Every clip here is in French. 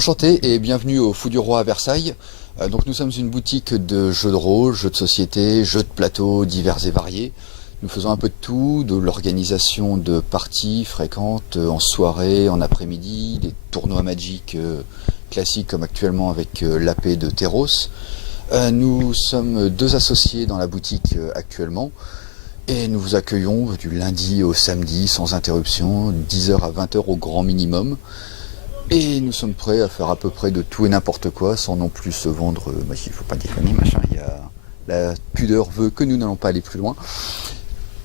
Enchanté et bienvenue au Fou du Roi à Versailles. Donc nous sommes une boutique de jeux de rôle, jeux de société, jeux de plateau divers et variés. Nous faisons un peu de tout, de l'organisation de parties fréquentes en soirée, en après-midi, des tournois Magic classiques comme actuellement avec l'AP de Terros. Nous sommes 2 associés dans la boutique actuellement et nous vous accueillons du lundi au samedi sans interruption, 10h à 20h au grand minimum. Et nous sommes prêts à faire à peu près de tout et n'importe quoi sans non plus se vendre, il ne faut pas déconner, machin, la pudeur veut que nous n'allons pas aller plus loin.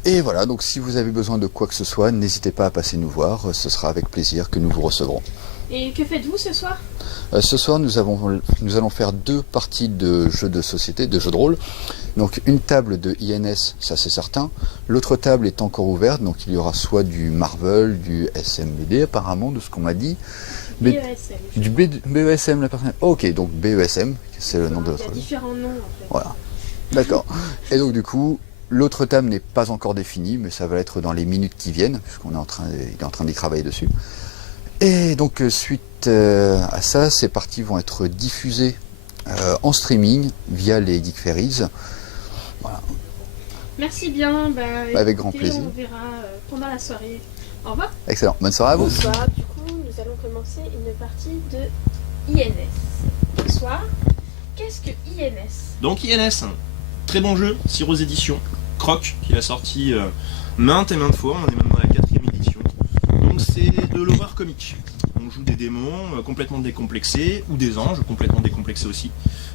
Et voilà, donc si vous avez besoin de quoi que ce soit, n'hésitez pas à passer nous voir, ce sera avec plaisir que nous vous recevrons. Et que faites-vous ce soir? Ce soir, nous allons faire 2 parties de jeux de société, de jeux de rôle. Donc une table de INS, ça c'est certain. L'autre table est encore ouverte, donc il y aura soit du Marvel, du SMBD apparemment, de ce qu'on m'a dit. BESM. Du BESM, la personne. Ok, donc BESM, c'est le nom de l'autre. Il y a différents noms en fait. Voilà, d'accord. Et donc du coup, l'autre table n'est pas encore définie, mais ça va être dans les minutes qui viennent, puisqu'il est en train d'y travailler dessus. Et donc suite à ça, ces parties vont être diffusées en streaming via les Geek Ferries. Voilà. Merci bien. Avec grand plaisir. On verra pendant la soirée. Au revoir. Excellent. Bonne soirée à vous. Bonsoir. Du coup, nous allons commencer une partie de INS. Bonsoir. Qu'est-ce que INS? Donc INS, très bon jeu, 6 Rose Édition, Croc, qui a sorti maintes et maintes fois, on est maintenant à la 4e édition. Donc c'est de l'horreur comique. On joue des démons complètement décomplexés, ou des anges complètement décomplexés aussi,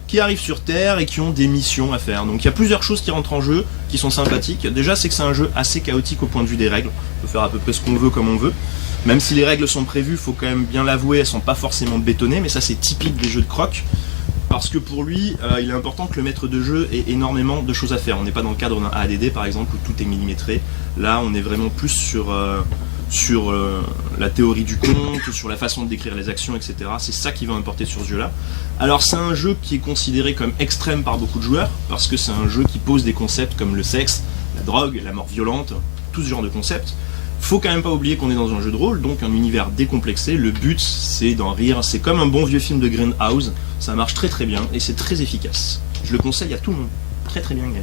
qui arrivent sur Terre et qui ont des missions à faire. Donc il y a plusieurs choses qui rentrent en jeu, qui sont sympathiques. Déjà c'est que c'est un jeu assez chaotique au point de vue des règles, on peut faire à peu près ce qu'on veut comme on veut. Même si les règles sont prévues, il faut quand même bien l'avouer, elles sont pas forcément bétonnées, mais ça c'est typique des jeux de Croc. Parce que pour lui, il est important que le maître de jeu ait énormément de choses à faire. On n'est pas dans le cadre d'un ADD par exemple, où tout est millimétré. Là on est vraiment plus sur la théorie du conte, sur la façon de décrire les actions, etc. C'est ça qui va importer sur ce jeu-là. Alors c'est un jeu qui est considéré comme extrême par beaucoup de joueurs, parce que c'est un jeu qui pose des concepts comme le sexe, la drogue, la mort violente, tout ce genre de concepts. Faut quand même pas oublier qu'on est dans un jeu de rôle, donc un univers décomplexé. Le but c'est d'en rire, c'est comme un bon vieux film de Grindhouse, ça marche très très bien et c'est très efficace. Je le conseille à tout le monde. Très très bien Gaël.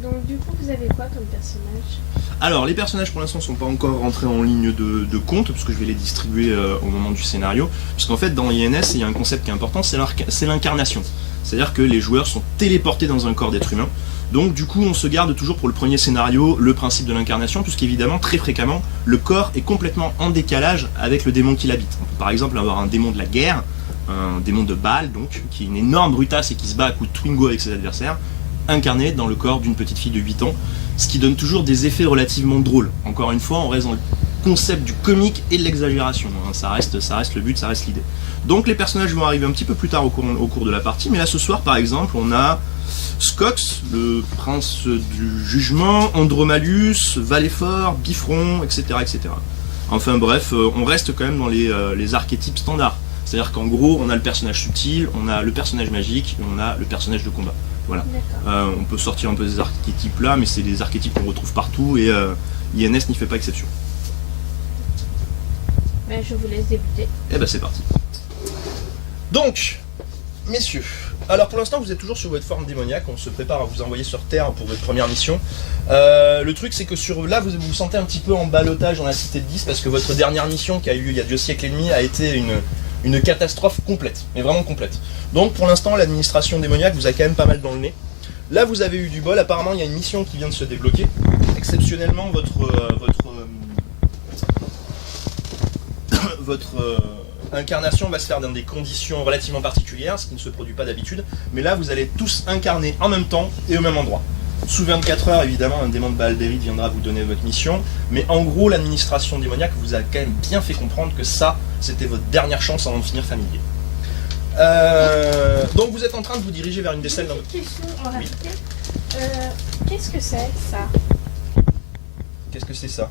Donc du coup vous avez quoi comme personnage? Alors les personnages pour l'instant sont pas encore rentrés en ligne de compte, parce que je vais les distribuer au moment du scénario. Puisqu'en fait dans INS il y a un concept qui est important, c'est l'incarnation. C'est-à-dire que les joueurs sont téléportés dans un corps d'être humain. Donc du coup on se garde toujours pour le premier scénario le principe de l'incarnation, puisqu'évidemment très fréquemment le corps est complètement en décalage avec le démon qui l'habite. On peut par exemple avoir un démon de la guerre, un démon de Baal donc, qui est une énorme brutasse et qui se bat à coups de Twingo avec ses adversaires, incarné dans le corps d'une petite fille de 8 ans, ce qui donne toujours des effets relativement drôles. Encore une fois on reste dans le concept du comique et de l'exagération, ça reste le but, ça reste l'idée. Donc les personnages vont arriver un petit peu plus tard au cours de la partie, mais là ce soir par exemple on a Skox, le prince du jugement, Andromalus, Valéfort, Bifron, etc., etc. Enfin bref, on reste quand même dans les archétypes standards. C'est-à-dire qu'en gros, on a le personnage subtil, on a le personnage magique, et on a le personnage de combat. Voilà. On peut sortir un peu des archétypes là, mais c'est des archétypes qu'on retrouve partout, et INS n'y fait pas exception. Je vous laisse débuter. Et ben c'est parti. Donc, messieurs, alors pour l'instant vous êtes toujours sur votre forme démoniaque, on se prépare à vous envoyer sur Terre pour votre première mission. Le truc c'est que là vous vous sentez un petit peu en ballottage dans la cité de 10 parce que votre dernière mission qui a eu lieu il y a 2 siècles et demi a été une catastrophe complète, mais vraiment complète. Donc pour l'instant l'administration démoniaque vous a quand même pas mal dans le nez. Là vous avez eu du bol, apparemment il y a une mission qui vient de se débloquer. Exceptionnellement votre incarnation va se faire dans des conditions relativement particulières, ce qui ne se produit pas d'habitude, mais là vous allez tous incarner en même temps et au même endroit. Sous 24 heures, évidemment, un démon de Baalbérid viendra vous donner votre mission, mais en gros, l'administration démoniaque vous a quand même bien fait comprendre que ça, c'était votre dernière chance avant de finir familier. Donc vous êtes en train de vous diriger vers une des salles dans votre... Question en réalité. Qu'est-ce que c'est ça? Qu'est-ce que c'est ça?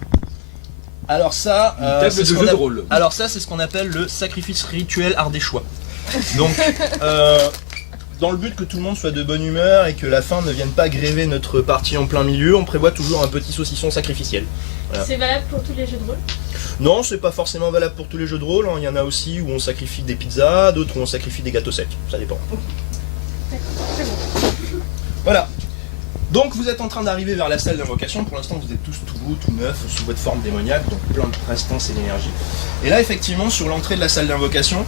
Alors ça, c'est ce qu'on alors ça, c'est ce qu'on appelle le sacrifice rituel ardéchois. Donc, dans le but que tout le monde soit de bonne humeur et que la fin ne vienne pas gréver notre partie en plein milieu, on prévoit toujours un petit saucisson sacrificiel. Voilà. C'est valable pour tous les jeux de rôle? Non, c'est pas forcément valable pour tous les jeux de rôle, hein. Il y en a aussi où on sacrifie des pizzas, d'autres où on sacrifie des gâteaux secs, ça dépend. D'accord, c'est bon. Voilà. Donc vous êtes en train d'arriver vers la salle d'invocation, pour l'instant vous êtes tous tout beaux, tout neufs, sous votre forme démoniaque, donc plein de prestance et d'énergie. Et là effectivement, sur l'entrée de la salle d'invocation,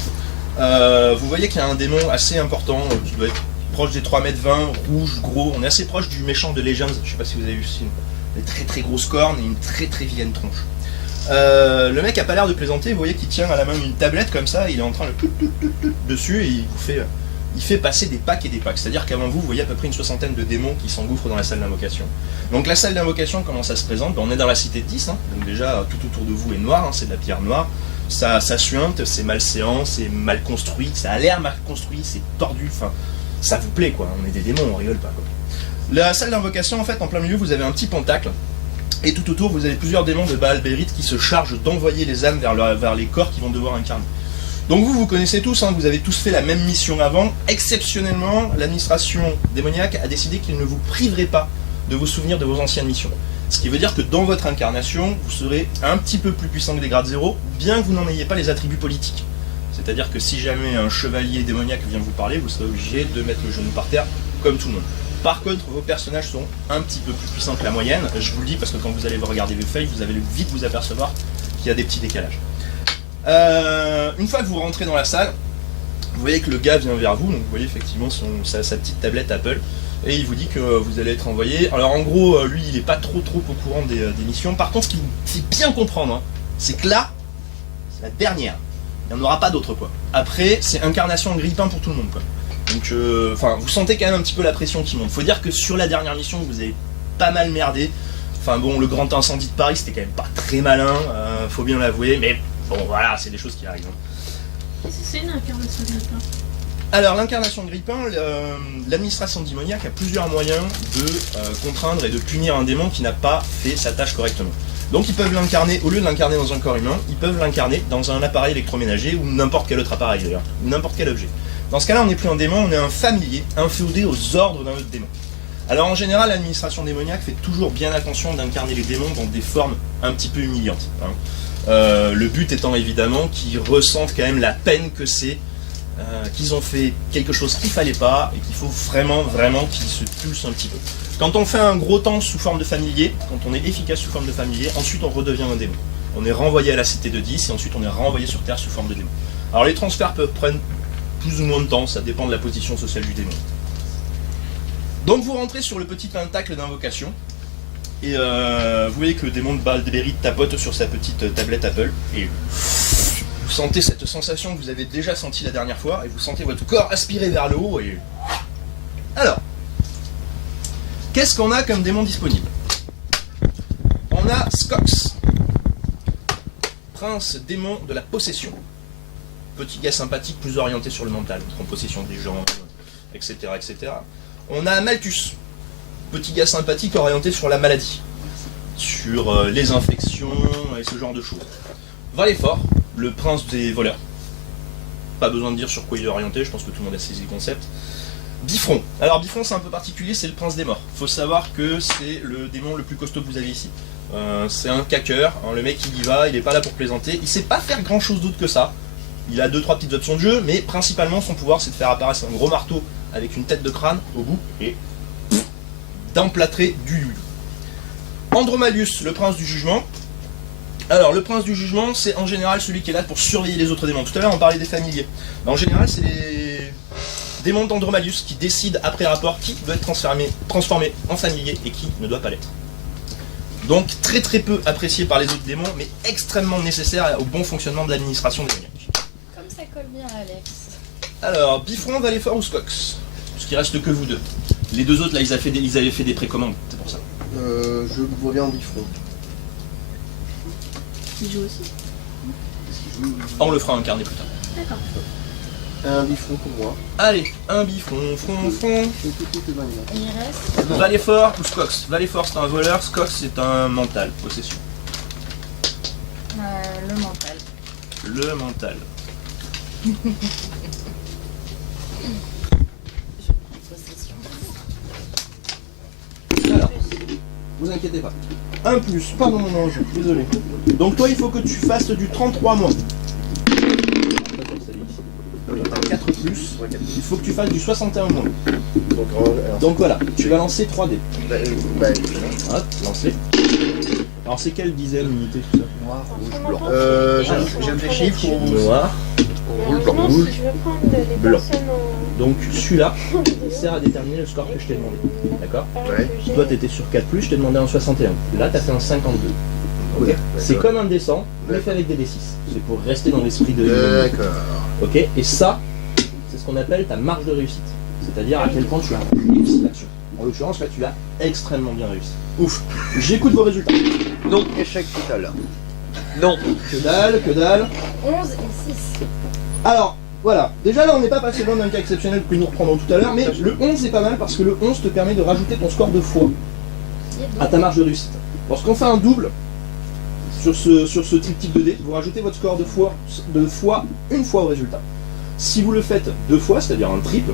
vous voyez qu'il y a un démon assez important, qui doit être proche des 3,20 m, rouge, gros, on est assez proche du méchant de Legends, je sais pas si vous avez vu ce film. Des très très grosses cornes et une très très vilaine tronche. Le mec a pas l'air de plaisanter, vous voyez qu'il tient à la main une tablette comme ça, il est en train de dessus et il fait passer des packs et des packs. C'est-à-dire qu'avant vous, vous voyez à peu près une soixantaine de démons qui s'engouffrent dans la salle d'invocation. Donc la salle d'invocation, comment ça se présente? On est dans la cité de 10, hein. Donc déjà tout autour de vous est noir, hein, c'est de la pierre noire. Ça suinte, c'est malséant, c'est mal construit, ça a l'air mal construit, c'est tordu, enfin ça vous plaît quoi, on est des démons, on rigole pas quoi. La salle d'invocation, en fait, en plein milieu, vous avez un petit pentacle. Et tout autour, vous avez plusieurs démons de Baal Bérit qui se chargent d'envoyer les âmes vers les corps qu'ils vont devoir incarner. Donc vous connaissez tous, hein, vous avez tous fait la même mission avant. Exceptionnellement, l'administration démoniaque a décidé qu'il ne vous priverait pas de vos souvenirs de vos anciennes missions. Ce qui veut dire que dans votre incarnation, vous serez un petit peu plus puissant que des grades 0, bien que vous n'en ayez pas les attributs politiques. C'est-à-dire que si jamais un chevalier démoniaque vient vous parler, vous serez obligé de mettre le genou par terre, comme tout le monde. Par contre, vos personnages sont un petit peu plus puissants que la moyenne. Je vous le dis parce que quand vous allez regarder vos feuilles, vous allez vite vous apercevoir qu'il y a des petits décalages. Une fois que vous rentrez dans la salle, vous voyez que le gars vient vers vous. Donc vous voyez effectivement sa petite tablette Apple. Et il vous dit que vous allez être envoyé. Alors en gros, lui, il n'est pas trop au courant des missions. Par contre, ce qu'il faut bien comprendre, hein, c'est que là, c'est la dernière. Il n'y en aura pas d'autres, quoi. Après, c'est incarnation en grille-pain pour tout le monde, quoi. Donc, vous sentez quand même un petit peu la pression qui monte. Faut dire que sur la dernière mission, vous avez pas mal merdé. Enfin bon, le grand incendie de Paris, c'était quand même pas très malin, faut bien l'avouer, mais bon, voilà, c'est des choses qui arrivent. Qu'est-ce que c'est une incarnation de grippin? Alors, l'incarnation de grippin, l'administration démoniaque a plusieurs moyens de contraindre et de punir un démon qui n'a pas fait sa tâche correctement. Donc, ils peuvent l'incarner, au lieu de l'incarner dans un corps humain, ils peuvent l'incarner dans un appareil électroménager ou n'importe quel autre appareil d'ailleurs, ou n'importe quel objet. Dans ce cas-là, on n'est plus un démon, on est un familier, inféodé aux ordres d'un autre démon. Alors en général, l'administration démoniaque fait toujours bien attention d'incarner les démons dans des formes un petit peu humiliantes. Hein. Le but étant évidemment qu'ils ressentent quand même la peine que c'est, qu'ils ont fait quelque chose qu'il fallait pas, et qu'il faut vraiment qu'ils se pulsent un petit peu. Quand on fait un gros temps sous forme de familier, quand on est efficace sous forme de familier, ensuite on redevient un démon. On est renvoyé à la cité de 10, et ensuite on est renvoyé sur Terre sous forme de démon. Alors les transferts peuvent prendre plus ou moins de temps, ça dépend de la position sociale du démon. Donc vous rentrez sur le petit pentacle d'invocation, et vous voyez que le démon de Baal Bérit tapote sur sa petite tablette Apple, et vous sentez cette sensation que vous avez déjà sentie la dernière fois, et vous sentez votre corps aspirer vers le haut, et... Alors, qu'est-ce qu'on a comme démon disponible? On a Skox, prince démon de la possession. Petit gars sympathique, plus orienté sur le mental, en possession des gens, etc., etc. On a Malthus, petit gars sympathique orienté sur la maladie, sur les infections et ce genre de choses. Valéfort, le prince des voleurs. Pas besoin de dire sur quoi il est orienté, je pense que tout le monde a saisi le concept. Bifron. Alors Bifron c'est un peu particulier, c'est le prince des morts. Faut savoir que c'est le démon le plus costaud que vous avez ici. C'est un caqueur, hein, le mec il y va, il est pas là pour plaisanter, il sait pas faire grand chose d'autre que ça. Il a 2-3 petites options de jeu, mais principalement son pouvoir c'est de faire apparaître un gros marteau avec une tête de crâne au bout et d'emplâtrer du youyou. Andromalius, le prince du jugement. Alors le prince du jugement c'est en général celui qui est là pour surveiller les autres démons. Tout à l'heure on parlait des familiers. Mais en général c'est les démons d'Andromalius qui décident après rapport qui doit être transformé en familier et qui ne doit pas l'être. Donc très peu apprécié par les autres démons, mais extrêmement nécessaire au bon fonctionnement de l'administration démoniaque. Comme ça colle bien à Alex. Alors, Bifron, Valéfort ou Skox? Parce qu'il reste que vous deux. Les deux autres, là, ils avaient fait des précommandes, c'est pour ça. Je vois bien en Bifron. Il joue aussi. On le fera incarner plus tard. D'accord. Un Bifron pour moi. Allez, un Bifron, front. Et tout est manière. Et il reste. Valéfort ou Skox? Valéfort, c'est un voleur, Skox, c'est un mental, possession. Le mental. Le mental. Je prends possession. Alors, vous inquiétez pas. un plus, pardon mon ange, désolé. Donc toi il faut que tu fasses du 33 moins. 4 plus, il faut que tu fasses du 61 moins. Donc voilà, tu vas lancer 3D. Hop, lancer. Alors c'est quelle dizaine, unité, tout ça? Noir, rouge, Franchement, blanc. J'aime les chiffres ou... Noir. Rouge, blanc. Maintenant, rouge, si je veux prendre les blanc. personnes en... Donc celui-là sert à déterminer le score que je t'ai demandé. D'accord? Ouais. Toi t'étais sur 4 plus, je t'ai demandé un 61. Là t'as fait un 52. Ok. C'est comme un D100, mais fait avec des D6. C'est pour rester dans l'esprit de... D'accord. Ok. Et ça, c'est ce qu'on appelle ta marge de réussite. C'est-à-dire à quel point tu as réussi l'action. En l'occurrence, là tu l'as extrêmement bien réussi. Ouf. J'écoute vos résultats. Non, échec total. Non. Que dalle, que dalle. 11 et 6. Alors, voilà. Déjà là, on n'est pas passé loin d'un cas exceptionnel que nous reprendrons tout à l'heure, mais le 11 c'est pas mal parce que le 11 te permet de rajouter ton score de fois à ta marge de réussite. Lorsqu'on fait un double sur ce triptyque de dés, vous rajoutez votre score de fois une fois au résultat. Si vous le faites deux fois, c'est-à-dire un triple,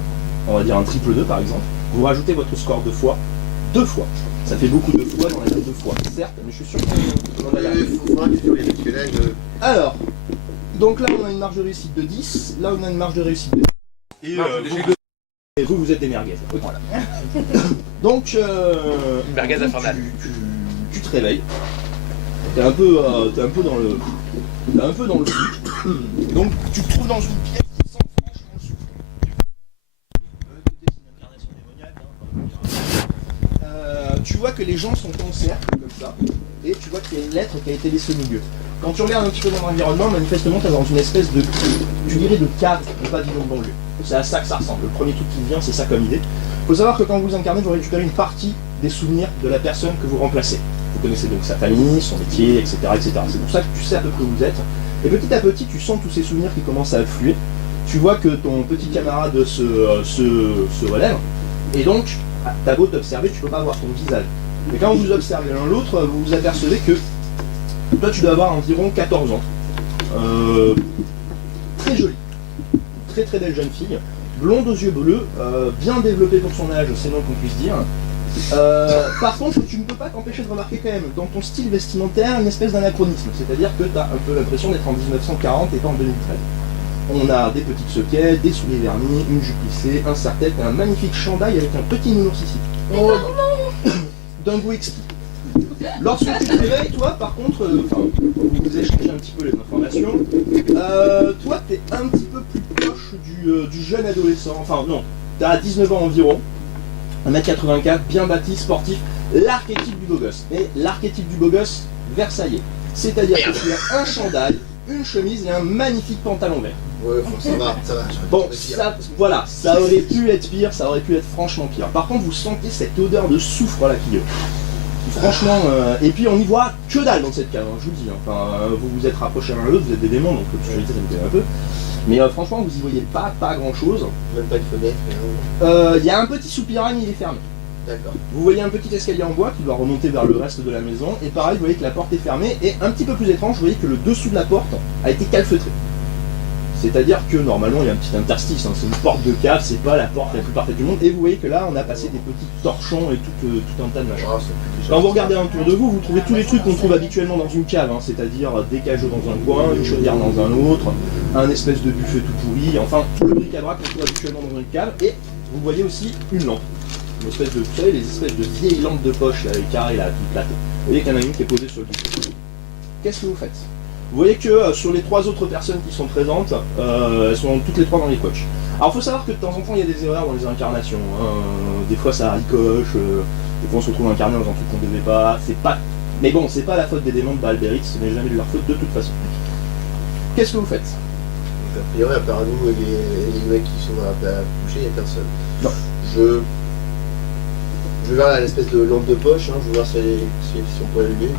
on va dire un triple 2 par exemple, vous rajoutez votre score de fois deux fois. Ça fait beaucoup de fois dans la gamme de fois, certes, mais je suis sûr qu'on va y arriver. Il faudra que tu les rituels. Alors, donc là on a une marge de réussite de 10, là on a une marge de réussite de 10. Et vous êtes des merguez. Voilà. Donc, Merguez donc, infernale. tu te réveilles. T'es un peu dans le. T'es un peu dans le flou. Donc tu te trouves dans une pièce qui sent franchement le souffle. Tu vois que les gens sont en cercle comme ça, et tu vois qu'il y a une lettre qui a été laissée au milieu. Quand tu regardes un petit peu dans l'environnement, manifestement tu es dans une espèce de, tu dirais de cave, mais pas d'une banlieue. C'est à ça que ça ressemble. Le premier truc qui me vient, c'est ça comme idée. Il faut savoir que quand vous incarnez, vous récupérez une partie des souvenirs de la personne que vous remplacez. Vous connaissez donc sa famille, son métier, etc. etc. C'est pour ça que tu sais à peu près où vous êtes. Et petit à petit, tu sens tous ces souvenirs qui commencent à affluer. Tu vois que ton petit camarade se relève. Et donc, t'as beau t'observer, tu peux pas voir son visage. Mais quand vous observez l'un l'autre, vous vous apercevez que toi, tu dois avoir environ 14 ans. Très jolie. Très très belle jeune fille. Blonde aux yeux bleus, bien développée pour son âge, c'est non qu'on puisse dire. Par contre, tu ne peux pas t'empêcher de remarquer quand même dans ton style vestimentaire une espèce d'anachronisme, c'est-à-dire que tu as un peu l'impression d'être en 1940 et pas en 2013. On a des petites soquettes, des souliers vernis, une jupe plissée, un serre-tête et un magnifique chandail avec un petit nounours ici. Oh, d'un goût exquis. Lorsque tu te réveilles, toi, par contre, vous échangez un petit peu les informations, toi, tu es un petit peu plus proche du jeune adolescent, enfin non, tu as 19 ans environ, 1m84, bien bâti, sportif, l'archétype du beau gosse. Et l'archétype du beau gosse versaillais. C'est-à-dire que tu as un chandail, une chemise et un magnifique pantalon vert. Ouais, ça va, ça va. Bon, ça, voilà, ça aurait pu être pire, ça aurait pu être franchement pire. Par contre, vous sentez cette odeur de soufre là qui franchement, et puis on y voit que dalle dans cette cave, hein, je vous dis. Hein. Enfin, vous vous êtes rapprochés l'un l'autre, vous êtes des démons, donc l'obscurité ça me plaît un peu. Mais franchement, vous y voyez pas grand chose. Même pas une fenêtre. Il y a un petit soupirail, mais il est fermé. D'accord. Vous voyez un petit escalier en bois qui doit remonter vers le reste de la maison, et pareil, vous voyez que la porte est fermée, et un petit peu plus étrange, vous voyez que le dessous de la porte a été calfeutré. C'est-à-dire que normalement il y a un petit interstice, hein. C'est une porte de cave, c'est pas la porte la plus parfaite du monde, et vous voyez que là on a passé des petits torchons et tout un tas de machins. Ah, c'est plus Quand vous regardez autour de vous, vous trouvez tous les trucs qu'on trouve habituellement dans une cave, hein, c'est-à-dire des cageots dans un coin, une chaudière dans un autre, un espèce de buffet tout pourri, enfin tout le bric-à-brac qu'on trouve habituellement dans une cave, et vous voyez aussi une lampe. Une espèce de, vous savez, les espèces de vieilles lampes de poche, là, les carrés là, toutes plates. Vous voyez qu'il y en a une qui est posée sur le buffet. Qu'est-ce que vous faites? Vous voyez que sur les trois autres personnes qui sont présentes, elles sont toutes les trois dans les coachs. Alors il faut savoir que de temps en temps il y a des erreurs dans les incarnations. Hein. Des fois ça ricoche, des fois on se retrouve incarné dans un truc qu'on ne devait pas. C'est pas. Mais bon, c'est pas la faute des démons de Baalbéryx, ce n'est jamais de leur faute de toute façon. Qu'est-ce que vous faites? Donc, a priori, à part nous et les mecs qui sont à coucher, il n'y a personne. Non. Je vais voir l'espèce de lampe de poche, hein, je vais voir si on peut allumer.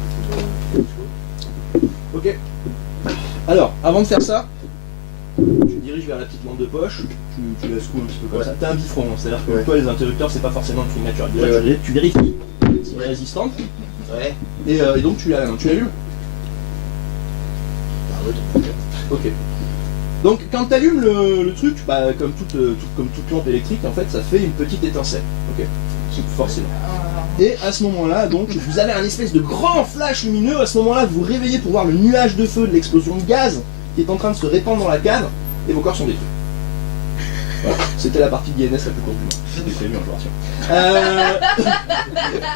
Ok. Alors, avant de faire ça, tu diriges vers la petite lampe de poche, tu la secoues un petit peu comme ça. T'as un bifront, hein, c'est-à-dire que toi les interrupteurs c'est pas forcément un truc naturel. Déjà, tu vérifies si elle est résistante, Ouais. et donc tu l'allumes. Ah ouais, Ok. Donc quand tu allumes le truc, bah, comme toute lampe électrique, en fait, ça fait une petite étincelle. Ok. Forcément. Et à ce moment-là, donc, vous avez un espèce de grand flash lumineux. À ce moment-là, vous vous réveillez pour voir le nuage de feu de l'explosion de gaz qui est en train de se répandre dans la cave, et vos corps sont détruits. Voilà. C'était la partie d'INS la plus courte du monde. C'était prévu, je vous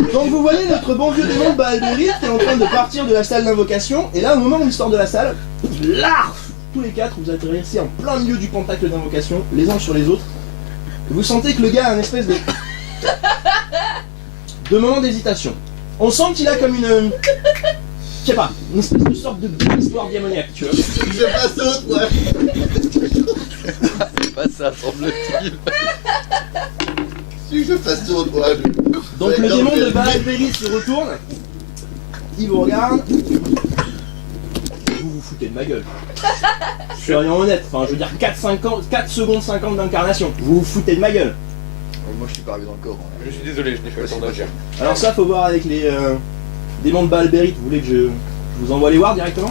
rassure. Donc vous voyez notre bon vieux démon de Baalbérit qui est en train de partir de la salle d'invocation, et là, au moment où il sort de la salle, larf, tous les quatre, vous atterrissez en plein milieu du pentacle d'invocation, les uns sur les autres. Vous sentez que le gars a un espèce de moment d'hésitation. On sent qu'il a comme une... Je sais pas, une espèce de sorte de belle histoire diamoniaque, tu vois. Je passe autre, ouais. C'est pas ça, semble-t-il. Si je fasse autre, ouais. Donc Ouais, le non, démon mais- de Baalbérit se retourne, il vous regarde, vous vous foutez de ma gueule. Soyons honnêtes, enfin je veux dire 4 secondes 50 d'incarnation, vous vous foutez de ma gueule. Moi, je suis pas arrivé dans le corps. Je suis désolé, je n'ai pas le temps d'agir. Alors ça, faut voir avec les démons de Baalbérit. Vous voulez que je vous envoie les voir directement?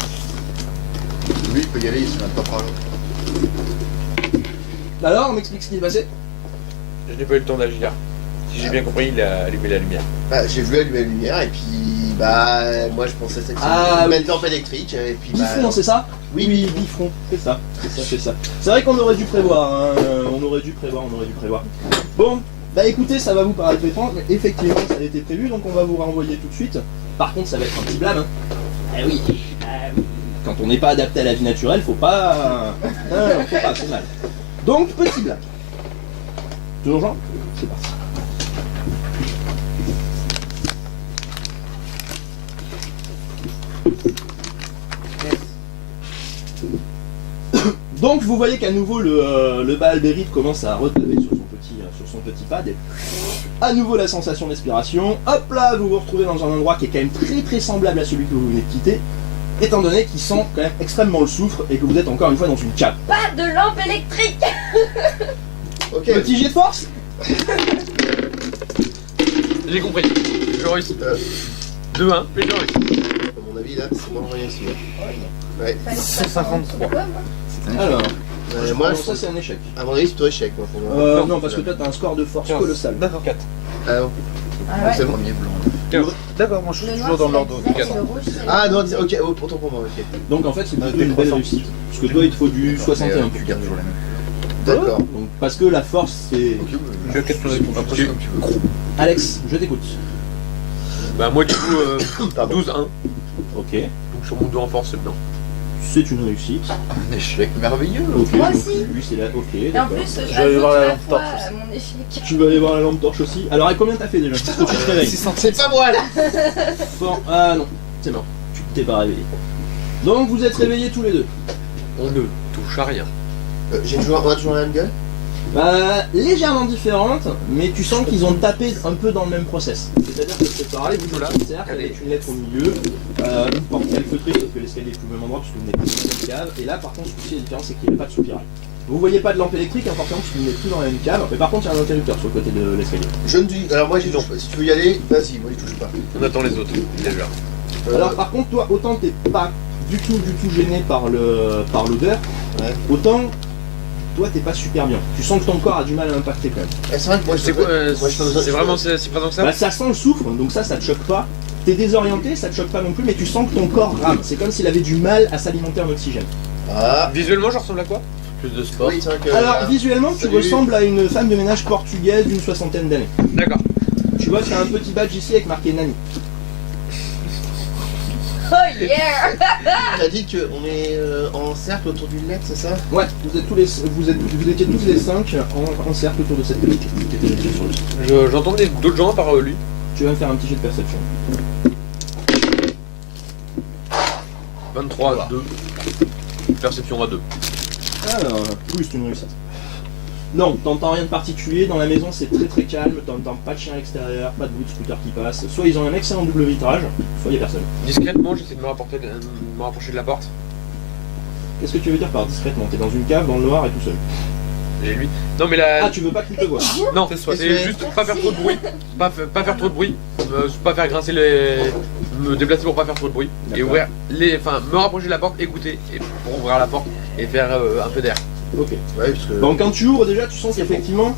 Lui, il peut y aller, il se met pas par là. Alors, on m'explique ce qui est passé? Je n'ai pas eu le temps d'agir. Si j'ai bien compris, il a allumé la lumière. Bah, j'ai vu allumer la lumière et puis, bah, moi je pensais que c'était Ah, une oui. belle lampe électrique et puis, bah. Bifron, c'est ça? Oui. Oui, Bifron, c'est ça, c'est ça. C'est vrai qu'on aurait dû prévoir, hein. On aurait dû prévoir. Bon, bah écoutez, ça va vous paraître étrange, mais effectivement ça a été prévu, donc on va vous renvoyer tout de suite. Par contre, ça va être un petit blâme, hein. Ah oui. Quand on n'est pas adapté à la vie naturelle, faut pas... Non, faut pas, c'est mal. Donc, petit blâme. Toujours Jean? C'est parti. Donc vous voyez qu'à nouveau le Baalbérit commence à retaper sur son petit pad et à nouveau la sensation d'aspiration. Hop là, vous vous retrouvez dans un endroit qui est quand même très très semblable à celui que vous venez de quitter, étant donné qu'il sent quand même extrêmement le soufre et que vous êtes encore une fois dans une cave. Pas de lampe électrique. Ok. Petit jet de force. J'ai compris. Je réussis. 2-1, mais je réussis. À mon avis, là, c'est moins rien ici. Ouais. 153. Alors, Moi, alors, ça c'est un échec. à mon avis, c'est plutôt échec, moi, pour moi. Non, parce que toi t'as un score de force colossal. D'accord. 4. Ah, non. Ah ouais. C'est bon. Premier blanc. D'accord, moi je suis Le toujours noir, dans c'est l'ordre la du 4. dizaine, le rouge, c'est Ah, non, ok, autant pour moi, ok. Donc en fait c'est plutôt t'es une belle 300. réussite. Parce que toi il te faut du 61. Tu gardes toujours la même. D'accord. Donc, parce que la force c'est... Ok, Je suis à 4 après, c'est comme tu veux. Alex, je t'écoute. Bah moi du coup, 12-1. Ok. Donc sur mon 2 en force, c'est bien. C'est une réussite. Un échec merveilleux. Ok. Moi donc, aussi. Lui c'est là. Ok. Et en D'accord. plus, Je vais aller voir la j'ajoute lampe fois torche aussi. mon échec. Tu vas aller voir la lampe torche aussi. Alors, et combien t'as fait déjà? Parce que tu te réveilles. C'est pas moi, là. Fort. Ah non, c'est mort. Tu t'es pas réveillé. Donc, vous êtes réveillés tous les deux. On ne touche à rien. On a toujours la même gueule. Légèrement différente, mais tu sens qu'ils ont tapé un peu dans le même process. C'est-à-dire que c'est pareil, vous êtes sur une cercle avec une lettre au milieu, une porte calfeutrée, parce que l'escalier est plus au même endroit, puisque vous n'êtes plus dans la même cave, et là par contre, ce qui est différent, c'est qu'il n'y a pas de soupirail. Vous voyez pas de lampe électrique, forcément, parce que vous n'êtes plus dans la même cave, mais par contre, il y a un interrupteur sur le côté de l'escalier. Je ne dis. Alors, moi, j'ai dit, si tu veux y aller, vas-y, moi, je touche pas. On attend les autres, déjà. Alors par contre, toi, autant t'es pas du tout gêné par l'odeur, Ouais. autant toi t'es pas super bien. Tu sens que ton corps a du mal à impacter quand même. C'est vrai que moi, je C'est quoi moi, je C'est vraiment si présent que ça Bah, ça sent le soufre, donc ça te choque pas. T'es désorienté, ça te choque pas non plus, mais tu sens que ton corps rame. C'est comme s'il avait du mal à s'alimenter en oxygène. Ah, Visuellement, je ressemble à quoi Plus de sport. oui, c'est vrai que. Alors visuellement, tu salut. ressembles à une femme de ménage portugaise d'une 60aine d'années. D'accord. Tu vois, t'as un petit badge ici avec marqué Nani. Oh yeah. T'as dit qu'on est en cercle autour d'une lettre, c'est ça? Ouais, vous étiez tous les 5 en cercle autour de cette lettre. qui était écrite sur le site. J'entends d'autres gens par lui. Tu vas me faire un petit jet de perception. 23 à 2. Perception à 2. Alors, oui, c'est une réussite. Non, t'entends rien de particulier, dans la maison c'est très calme, t'entends pas de chien à l'extérieur, pas de bruit de scooter qui passe, soit ils ont un excellent double vitrage, soit il y a personne. Discrètement, j'essaie de me rapprocher de la porte. Qu'est-ce que tu veux dire par discrètement? T'es dans une cave, dans le noir et tout seul. J'ai lui. Non mais la... Ah, tu veux pas qu'il te voie? Non, c'est c'est juste pas faire trop de bruit. Pas faire trop de bruit. Pas faire grincer les... Me déplacer pour pas faire trop de bruit. Et D'accord. ouvrir les... Enfin, me rapprocher de la porte, écouter. Et pour ouvrir la porte, et faire un peu d'air. Ok. Ouais, parce que. Donc quand tu ouvres déjà, tu sens qu'effectivement,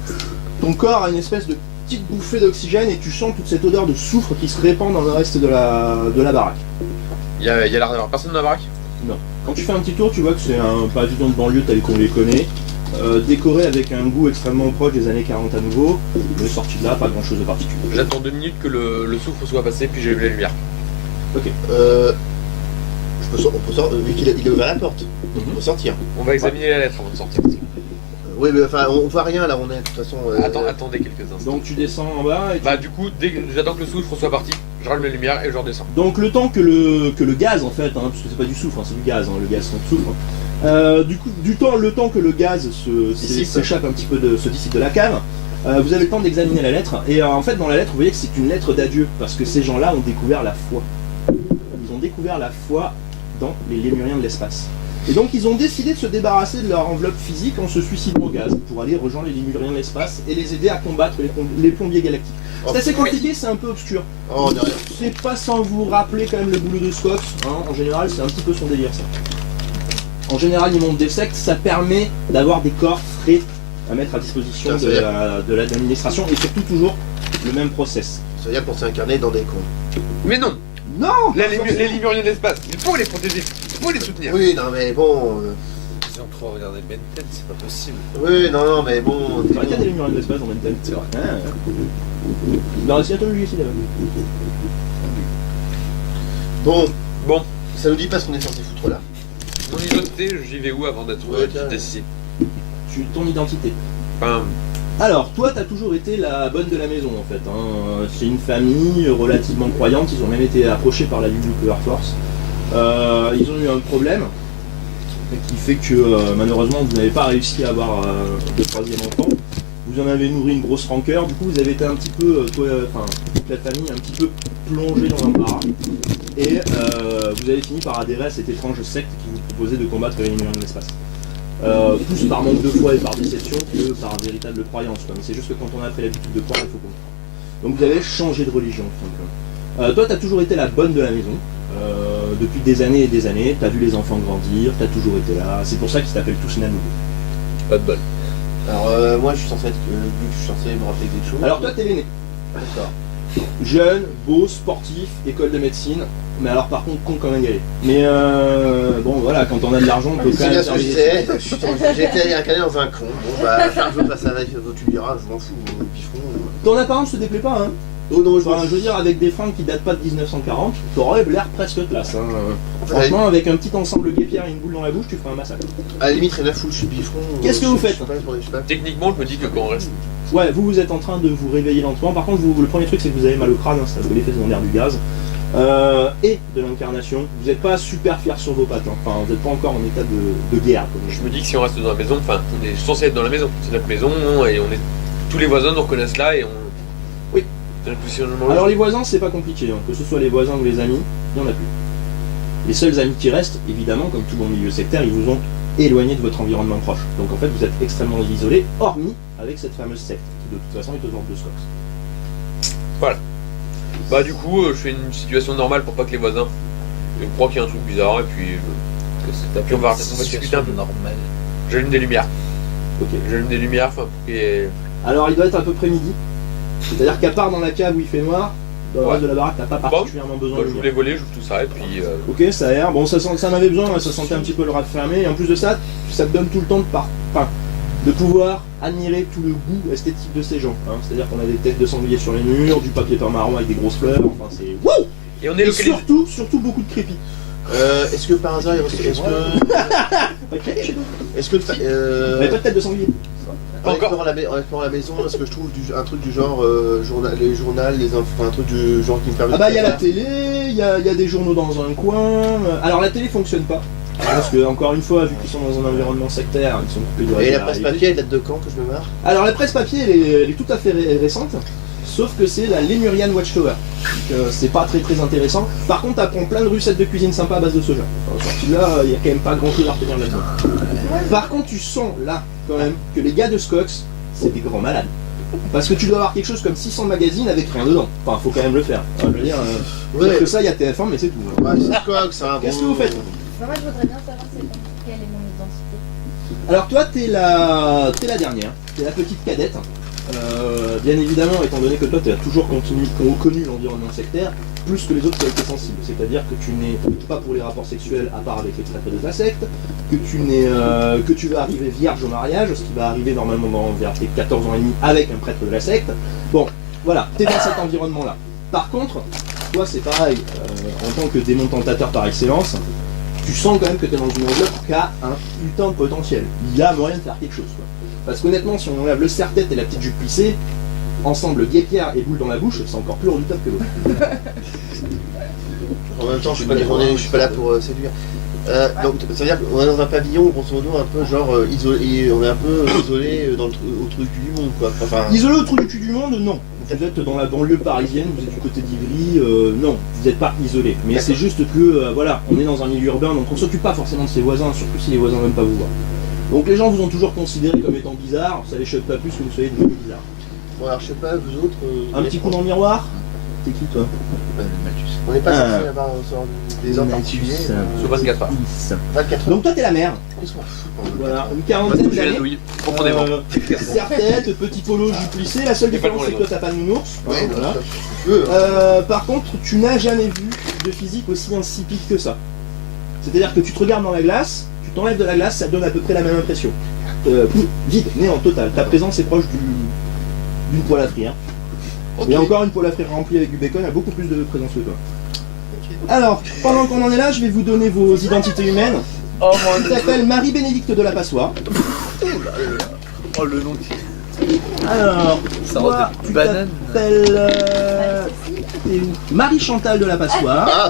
ton corps a une espèce de petite bouffée d'oxygène et tu sens toute cette odeur de soufre qui se répand dans le reste de la baraque. Il y a l'air d'avoir personne dans la baraque. Quand tu fais un petit tour, tu vois que c'est un pavillon de banlieue tel qu'on les connaît, décoré avec un goût extrêmement proche des années 40 à nouveau, mais sorti de là, pas grand chose de particulier. J'attends 2 minutes que le soufre soit passé, puis j'ai vu la lumière. Ok. On peut sortir, vu qu'il a ouvert la porte, on peut sortir. On va examiner la lettre avant de sortir. Oui, mais enfin, on voit rien là, on est de toute façon. Attendez quelques instants. Donc tu descends en bas et tu... Bah du coup, j'attends que le soufre soit parti, je rallume la lumière et je redescends. Donc le temps que le gaz en fait, parce que c'est pas du soufre, c'est du gaz, le gaz sans soufre. Le temps que le gaz s'échappe un petit peu se dissipe de la cave, vous avez le temps d'examiner la lettre. Et en fait dans la lettre vous voyez que c'est une lettre d'adieu, parce que ces gens-là ont découvert la foi. Ils ont découvert la foi dans les Lémuriens de l'espace. Et donc ils ont décidé de se débarrasser de leur enveloppe physique en se suicidant au gaz pour aller rejoindre les Lémuriens de l'espace et les aider à combattre les plombiers galactiques. C'est assez compliqué, c'est un peu obscur. Oh, on est rien. C'est pas sans vous rappeler quand même le boulot de Skox, en général c'est un petit peu son délire ça. En général ils montent des sectes, ça permet d'avoir des corps frais à mettre à disposition de l'administration et surtout toujours le même process. Ça veut dire qu'on s'est incarné dans des cons. Mais non. Non. Les Lémuriens de l'espace, il faut les protéger, il faut les soutenir. Oui, non mais bon. Ils ont trop regardé Ben 10, c'est pas possible. Oui, non, mais bon. C'est vrai qu'il y a des Lémuriens de l'espace en même temps. C'est vrai. Dans la scientologie ici là-bas. Bon, ça nous dit pas ce qu'on est censé foutre là. Mon identité, j'y vais où avant d'être décisif? Ton identité. Enfin, Alors, toi, t'as toujours été la bonne de la maison, en fait. C'est une famille relativement croyante. Ils ont même été approchés par la Nuclear Force. Ils ont eu un problème qui fait que, malheureusement, vous n'avez pas réussi à avoir de troisième enfant. Vous en avez nourri une grosse rancœur. Du coup, vous avez été un petit peu, toute la famille, un petit peu plongée dans l'embarras. Et vous avez fini par adhérer à cette étrange secte qui vous proposait de combattre les Lémuriens de l'espace. Plus par manque de foi et par déception que par véritable croyance. Mais c'est juste que quand on a pris l'habitude de croire, il faut comprendre. Donc vous avez changé de religion, tout simplement. Toi, tu as toujours été la bonne de la maison. Depuis des années et des années, tu as vu les enfants grandir, tu as toujours été là. C'est pour ça qu'ils t'appellent tous Nanou. pas de bol. Alors, moi, je suis censé être. Vu que je suis censé me rappeler quelque chose. Alors toi, t'es l'aîné. D'accord. Jeune, beau, sportif, école de médecine. Mais alors par contre, con comme un galet. Mais bon, voilà, quand on a de l'argent, on peut quand C'est même bien ce que je sais. J'ai été incarné dans un con. Bon, bah, je veux passer à la vie, tu me diras, je m'en fous, piffon. Ton apparence se déplaît pas, hein. Oh non, Enfin, je veux dire, avec des fringues qui datent pas de 1940, t'aurais l'air presque classe. Hein. Franchement, avec un petit ensemble guépière et une boule dans la bouche, tu ferais un massacre. À la limite, rien à foutre, je suis biffon. Qu'est-ce que vous faites? Je sais pas. Techniquement, je me dis que quand on reste. Ouais, vous êtes en train de vous réveiller lentement. Par contre, le premier truc, c'est que vous avez mal au crâne, hein, ça vous l'effet secondaire du gaz. Et de l'incarnation. Vous n'êtes pas super fier sur vos pattes. Hein. Enfin, vous n'êtes pas encore en état de guerre. Comme Je me dis que si on reste dans la maison, enfin, on est censé être dans la maison. C'est notre maison et on est. Tous les voisins nous reconnaissent là et on. Oui. C'est notre positionnement. Alors les voisins, c'est pas compliqué, hein. Que ce soit les voisins ou les amis, il n'y en a plus. Les seuls amis qui restent, évidemment, comme tout bon milieu sectaire, ils vous ont éloigné de votre environnement proche. Donc en fait, vous êtes extrêmement isolé, hormis avec cette fameuse secte, qui de toute façon est aux ordres de Skox. Voilà. Bah du coup, je fais une situation normale pour pas que les voisins croient qu'il y a un truc bizarre et puis. Puis on va discuter un peu. Normal. J'allume des lumières. Ok. J'allume des lumières, enfin pour qu'il y ait. Alors il doit être à peu près midi. C'est-à-dire qu'à part dans la cave où il fait noir, dans le reste de la baraque, t'as pas particulièrement besoin Bah, de j'ouvre lumière. les volets, j'ouvre tout ça et puis. Ok, ça aère. Bon, ça en avait besoin, hein, ça sentait un petit peu le rat fermé. Et en plus de ça, ça te donne tout le temps de pouvoir admirer tout le goût esthétique de ces gens. Hein. C'est-à-dire qu'on a des têtes de sanglier sur les murs, du papier peint marron avec des grosses fleurs. Enfin, c'est wouh. Et on est Et localisé. surtout beaucoup de crépi. Est-ce que par hasard, Pas de crépi chez nous. est-ce que On avait pas de tête de sanglier. en explorant la maison, est-ce que je trouve un truc du genre les journaux, les infos, un truc du genre qui me permet. Ah bah il y a la télé, il y a des journaux dans un coin. Alors la télé fonctionne pas. Parce que encore une fois, vu qu'ils sont dans un environnement sectaire, ils sont coupés du Et la réseau presse réalité. papier, elle date de quand que je me marre? Alors la presse papier, elle est tout à fait récente. Sauf que c'est la Lémurian Watchtower. Donc c'est pas très intéressant. Par contre, t'apprends plein de recettes de cuisine sympa à base de soja. Enfin, sorti là, il y a quand même pas grand chose à retenir là-dedans. Par contre, tu sens là, quand même, que les gars de Skox, c'est des grands malades. Parce que tu dois avoir quelque chose comme 600 magazines avec rien dedans. Enfin, faut quand même le faire. Enfin, je veux dire, Ouais. sauf que ça, il y a TF1, mais c'est tout. Ouais, c'est quoi que ça? Qu'est-ce que vous faites? Moi, je voudrais bien savoir quelle est mon identité. Alors toi, t'es la dernière, t'es la petite cadette. Bien évidemment, étant donné que toi, tu as toujours connu l'environnement sectaire, plus que les autres qui ont été sensibles. C'est-à-dire que tu n'es pas pour les rapports sexuels à part avec les prêtres de ta secte, que tu vas arriver vierge au mariage, ce qui va arriver normalement vers tes 14 ans et demi avec un prêtre de la secte. Bon, voilà, t'es dans cet environnement-là. Par contre, toi, c'est pareil, en tant que démon tentateur par excellence, tu sens quand même que tu es dans une enveloppe qui a un putain de potentiel. Il y a moyen de faire quelque chose, quoi. Parce qu'honnêtement, si on enlève le serre-tête et la petite jupe plissée, ensemble guépière et boule dans la bouche, c'est encore plus redoutable que l'autre. En même temps, je suis pas là pour séduire. Donc, ça veut dire qu'on est dans un pavillon, grosso modo, un peu genre isolé, on est un peu isolé au truc du monde, quoi. Enfin, Isolé au trou du cul du monde, non. Vous êtes dans la banlieue parisienne, vous êtes du côté d'Ivry, non, vous n'êtes pas isolé. Mais c'est juste que, voilà, on est dans un milieu urbain, donc on s'occupe pas forcément de ses voisins, surtout si les voisins n'aiment pas vous voir. Donc les gens vous ont toujours considéré comme étant bizarre, ça les choque pas plus que vous soyez devenu bizarre. bon, alors je sais pas, vous autres. Un petit coup dans le miroir. T'es qui toi? On n'est pas censé avoir des ordres particuliers. Sous 24 heures. 24 heures. Donc toi t'es la mère. Qu'est-ce qu'on fout pendant le Voilà, une On va se quarantaine toucher la d'années. douille, profondément. Serre-tête, petit polo, jupe plissée, la seule Et pas différence c'est le que toi t'as pas de nounours. Ouais, Voilà. ça, tu peux, hein. Par contre, tu n'as jamais vu de physique aussi insipide que ça. C'est-à-dire que tu te regardes dans la glace, tu t'enlèves de la glace, ça te donne à peu près la même impression. Vide, néant total. Ta présence est proche d'une poilâtrie. Hein. Ok. Et encore une poilâtrie remplie avec du bacon a beaucoup plus de présence que toi. Alors, pendant qu'on en est là, je vais vous donner vos identités humaines. Oh Tu t'appelles Marie-Bénédicte de la Passoire. Oh le nom qui. Alors, Ça toi, rend tu des bananes. t'appelles t'es où Marie-Chantal de la Passoire. Ah,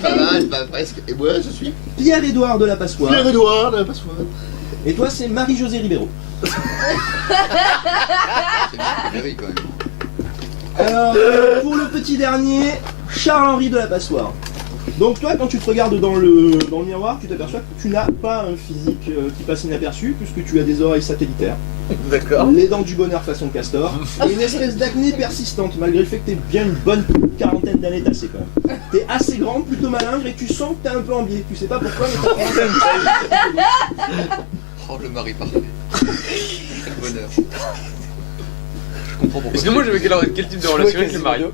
pas mal, pas presque. Et moi, je suis Pierre-Édouard de la Passoire. Pierre-Édouard, la passoire. Et toi, c'est Marie-Josée Ribeiro. C'est une mairie quand même. Alors, pour le petit dernier, Charles-Henri de la Passoire. Donc toi, quand tu te regardes dans le miroir, tu t'aperçois que tu n'as pas un physique qui passe inaperçu, puisque tu as des oreilles satellitaires, D'accord. les dents du bonheur façon castor, et une espèce d'acné persistante, malgré le fait que tu bien une bonne quarantaine d'années tassées quand même. T'es assez grande, plutôt malingre, et tu sens que t'es un peu en biais. Tu sais pas pourquoi, mais t'as Oh, le mari parfait. Quel bonheur. Je comprends pourquoi. Parce que moi, j'avais quel type de relation avec le mari?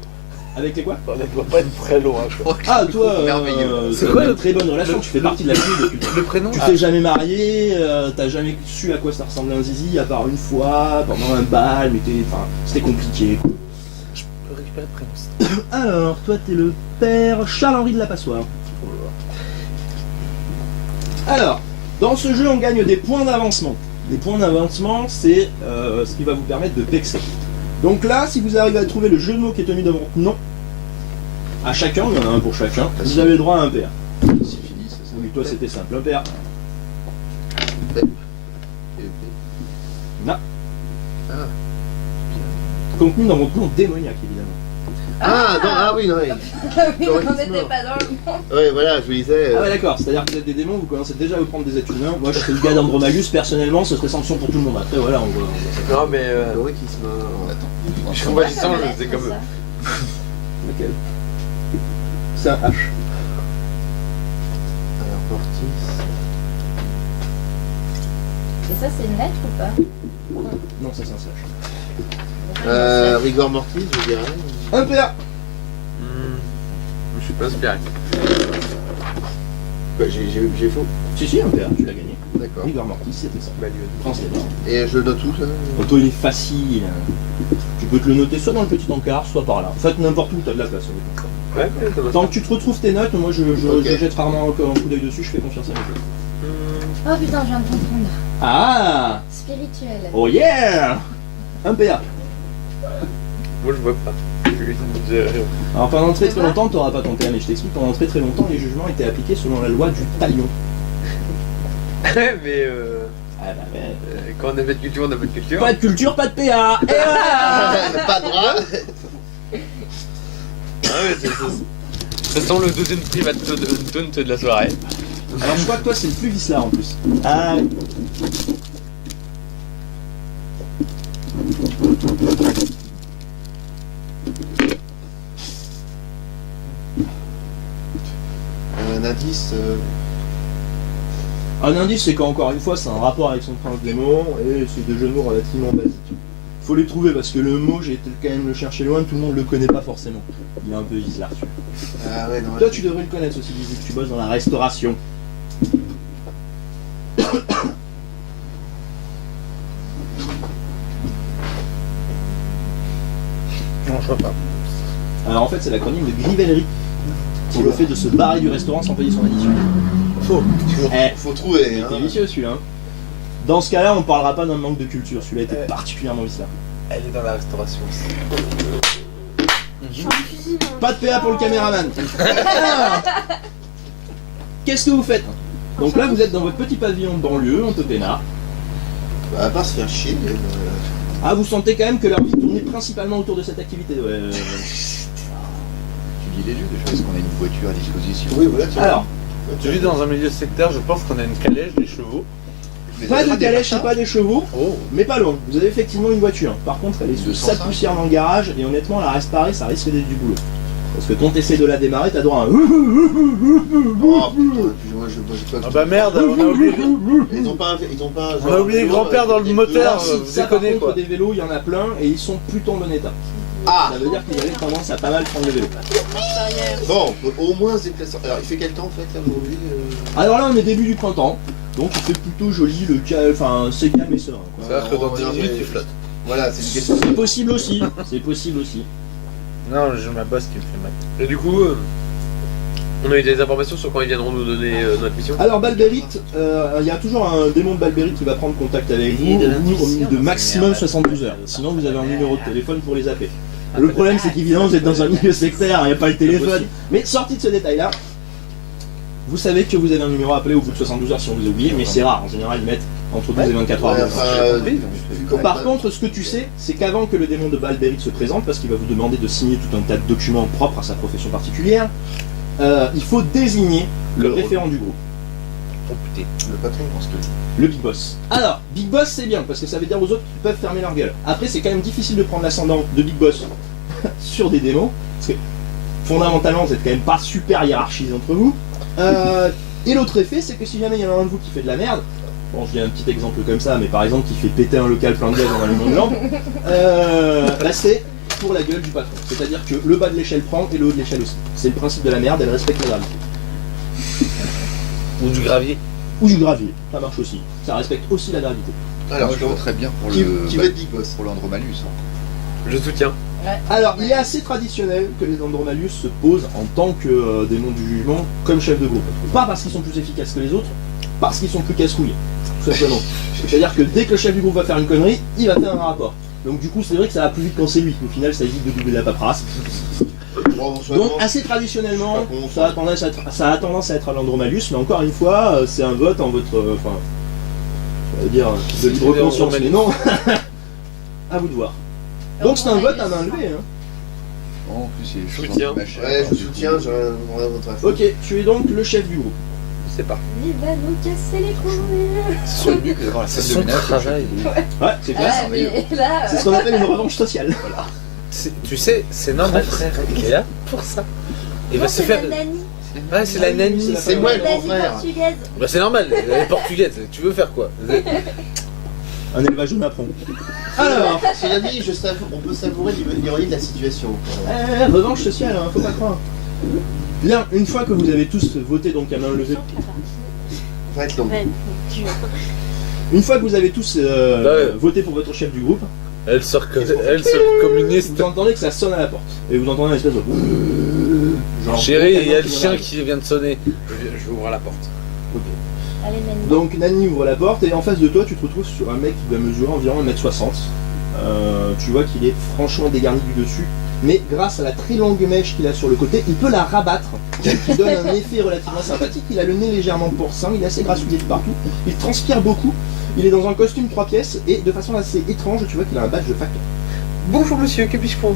Avec les quoi? On ne doit pas être très loin. Quoi. Ah, toi, merveilleux. c'est quoi une le- très bonne relation, tu fais partie de la famille depuis Le prénom Tu t'es jamais marié, t'as jamais su à quoi ça ressemblait un zizi, à part une fois, pendant un bal, mais c'était compliqué. Quoi. Je peux récupérer le prénom. Alors, toi t'es le père Charles-Henri de la Passoire. Alors, dans ce jeu on gagne des points d'avancement. Les points d'avancement, c'est ce qui va vous permettre de vexer. Donc là, si vous arrivez à trouver le jeu de mots qui est tenu dans votre nom, à chacun, il y en a un pour chacun, vous avez le droit à un père. C'est fini, ça. Oui, toi c'était simple, un père. Non. Ah. Contenu dans votre nom démoniaque, évidemment. Ah, non, ah oui, non, oui. Oui, on n'était pas dans le monde. Ouais, voilà, je vous disais. Ah ouais d'accord, c'est-à-dire que vous êtes des démons, vous commencez déjà à vous prendre des êtres humains. Moi je suis le gars d'Andromagus, personnellement ce serait sanction pour tout le monde. Après voilà, on va... Non, mais. Théoriquement. Attends. Je suis combattant, je sais comme eux. Lequel C'est un H. Alors, Mortis. Et ça, c'est une lettre ou pas? Non ça c'est un slash. Rigor Mortis, je dirais. Un père. Je suis pas inspiré. Bah, j'ai faux. Si, un père, tu l'as gagné. D'accord. Rigor Mortis, c'était ça. France les bords. Et je le note où, ça Auto il est facile. Tu peux te le noter soit dans le petit encart, soit par là. En fait n'importe où t'as de la place. Ouais, ça va. Tant que tu te retrouves tes notes, moi je Ok. jette rarement un coup d'œil dessus, je fais confiance à mes jeux. Oh putain, je viens de comprendre. Ah Spirituel. Oh yeah Un PA. Moi, je vois pas. Alors pendant très longtemps, tu n'auras pas ton PA, mais je t'explique, pendant très longtemps, les jugements étaient appliqués selon la loi du talion. Mais Ah bah ouais. quand on avait de culture, on avait de culture. Pas de culture, pas de PA. Et voilà. Pas de droit. Ah ouais, ça sent le deuxième privat taunt de la soirée. Alors je crois que toi c'est le plus vicelard en plus. Ah ouais. Un indice. Un indice, c'est qu'encore une fois, c'est un rapport avec son prince démon et c'est des jeux de mots relativement basiques. Faut les trouver parce que le mot, j'ai été quand même le chercher loin, tout le monde le connaît pas forcément. Il est un peu vise là-dessus. Ah ouais, non. Toi, tu devrais le connaître aussi, Lizzie, tu bosses dans la restauration. Non, je vois pas. Alors en fait, c'est l'acronyme de grivellerie. C'est le fait de se barrer du restaurant sans payer son addition. Faut trouver. C'était vicieux celui-là. Hein. Dans ce cas-là, on parlera pas d'un manque de culture. Celui-là était particulièrement vicieux. Elle est dans la restauration aussi. Je suis en cuisine. hein. Pas de PA pour le caméraman. Alors, qu'est-ce que vous faites? Donc là, vous êtes dans votre petit pavillon de banlieue, en peinard. Bah, à part se faire chier. Ah, vous sentez quand même que leur vie tournait principalement autour de cette activité. Ouais. Tu dis les lieux déjà, est-ce qu'on a une voiture à disposition? Oui, voilà, tiens. Alors, Tu vis dans un milieu sectaire, je pense qu'on a une calèche, des chevaux. pas de calèche et pas pas des chevaux, Oh. mais pas loin. Vous avez effectivement une voiture. Par contre, elle est sous 205. sa poussière dans le garage et honnêtement, la réparer, ça risque d'être du boulot. Parce que quand tu essaies de la démarrer, t'as droit à un. Oh putain, puis moi j'ai pas. Ah bah merde, on a oublié, Ils ont pas on a oublié grand-père dans le moteur, Alors, si, vous ça, par déconnez contre, quoi. des vélos, il y en a plein et ils sont plutôt en bon état. Ah Ça veut dire qu'ils avaient tendance à pas mal prendre le vélo. bon, on peut au moins se déplacer. Alors il fait quel temps en fait là aujourd'hui Alors là, on est début du printemps, donc il fait plutôt joli, enfin c'est calme et serein. quoi. Ça veut dire que dans on va 10 dire, minutes mais- tu flottes. Voilà, c'est une question. C'est possible aussi, c'est possible aussi. Non, j'ai ma bosse qui me fait mal. Et du coup, on a eu des informations sur quand ils viendront nous donner notre mission. Alors Balbérite, il y a toujours un démon de Balbérite qui va prendre contact avec vous au bout de maximum 72 heures. Sinon vous avez un numéro de téléphone pour les appeler. Le problème c'est qu'évidemment vous êtes dans un milieu sectaire, il n'y a pas le téléphone. Mais sorti de ce détail-là, vous savez que vous avez un numéro à appeler au bout de 72 heures si on vous a oublié, mais c'est rare, en général ils mettent entre 12 et 24 heures. Ouais, avant. enfin, Par contre, ce que tu sais, c'est qu'avant que le démon de Balbérite se présente, parce qu'il va vous demander de signer tout un tas de documents propres à sa profession particulière, il faut désigner le référent du groupe, Oh putain. le patron, Je pense que le Big Boss. Alors, Big Boss c'est bien, parce que ça veut dire aux autres qu'ils peuvent fermer leur gueule. Après, c'est quand même difficile de prendre l'ascendant de Big Boss sur des démons, parce que fondamentalement, vous êtes quand même pas super hiérarchisés entre vous. Et l'autre effet, c'est que si jamais il y en a un de vous qui fait de la merde, bon, je dis un petit exemple comme ça, mais par exemple qui fait péter un local plein de gaz en allumant une lampe, bah c'est pour la gueule du patron. C'est-à-dire que le bas de l'échelle prend et le haut de l'échelle aussi. C'est le principe de la merde, elle respecte la gravité. Ou du gravier. Ou du gravier, ça marche aussi. Ça respecte aussi la gravité. Alors, moi je vois très bien pour qui le va être Big Boss pour l'Andromalus. Hein. Je soutiens. Alors, il est assez traditionnel que les Andromalius se posent en tant que démons du jugement comme chef de groupe. Pas parce qu'ils sont plus efficaces que les autres, parce qu'ils sont plus casse-couilles, tout simplement. C'est-à-dire que dès que le chef du groupe va faire une connerie, il va faire un rapport. Donc du coup, c'est vrai que ça va plus vite quand c'est lui. Au final, ça évite de doubler la paperasse. Donc assez traditionnellement, ça a tendance à être à l'Andromalus, mais encore une fois, c'est un vote en votre... Enfin, ça veut dire de libre conscience, mais non. À vous de voir. Donc c'est un vote à main levée. Hein. En plus, il est Soutien. Ouais, je vous soutiens, j'aurais votre info. Ok, tu es donc le chef du groupe. C'est parti. Il va nous casser les couilles. C'est sur le but que d'avoir la C'est scène de son ménage. travail. Ouais, c'est clair. Ah, mais là, C'est ce qu'on appelle une revanche sociale. Tu sais, c'est normal, frère. Il est là pour ça. Il va se faire. La nanny. Ouais, c'est la nanny. C'est moi le grand Nanny frère. portugaise. Bah, c'est normal, elle est portugaise. Tu veux faire quoi? Un élevage de napron. Alors, Cela dit, on peut savourer l'ironie de la situation. revanche sociale, hein, faut pas croire. Bien, une fois que vous avez tous voté donc à main levée, Ça va être long. Ouais, dur. une fois que vous avez tous ouais. voté pour votre chef du groupe, Elle sort communiste. vous entendez que ça sonne à la porte. Et vous entendez un espèce de... Genre, Chérie, il y a le qui chien arrive. qui vient de sonner. Je vais ouvrir la porte. allez, Nani. Donc Nani ouvre la porte et en face de toi tu te retrouves sur un mec qui doit mesurer environ 1m60. Tu vois qu'il est franchement dégarni du dessus, mais grâce à la très longue mèche qu'il a sur le côté, il peut la rabattre, ce qui donne un effet relativement sympathique. Il a le nez légèrement porcin, il est assez grassouillé de partout, il transpire beaucoup, il est dans un costume 3 pièces et de façon assez étrange tu vois qu'il a un badge de facteur. Bonjour monsieur, que puis-je pour?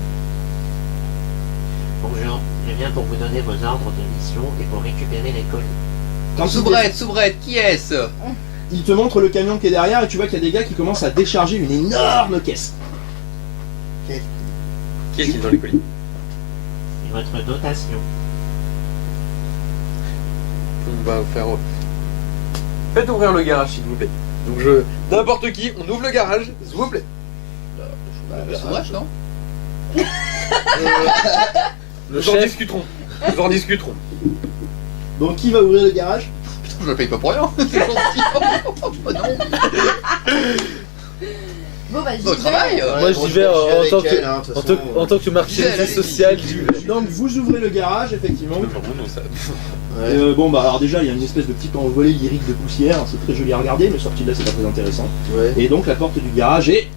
Bonjour, je viens pour vous donner vos ordres de mission et pour récupérer les colis. Quand Soubrette, qui est-ce? il te montre le camion qui est derrière et tu vois qu'il y a des gars qui commencent à décharger une énorme caisse. Qui est-il dans les colis? C'est votre dotation. On va faire. Faites ouvrir le garage, s'il vous plaît. Donc n'importe qui, on ouvre le garage, s'il vous plaît. C'est dommage, non? Nous en discuterons. Nous en discuterons. Donc qui va ouvrir le garage? Je me paye pas pour rien. C'est gentil. Oh non. Bon, bah, j'y Au vais. travail. Moi, j'y vais en tant avec elle, hein, de toute façon. en tant que marchandise sociale. j'y vais. Donc vous ouvrez le garage, effectivement. C'est pas bon, non, ça. Ouais. Bon bah alors déjà il y a une espèce de petit envolé lyrique de poussière, c'est très joli à regarder, mais sorti de là c'est pas très intéressant. Ouais. Et donc la porte du garage est...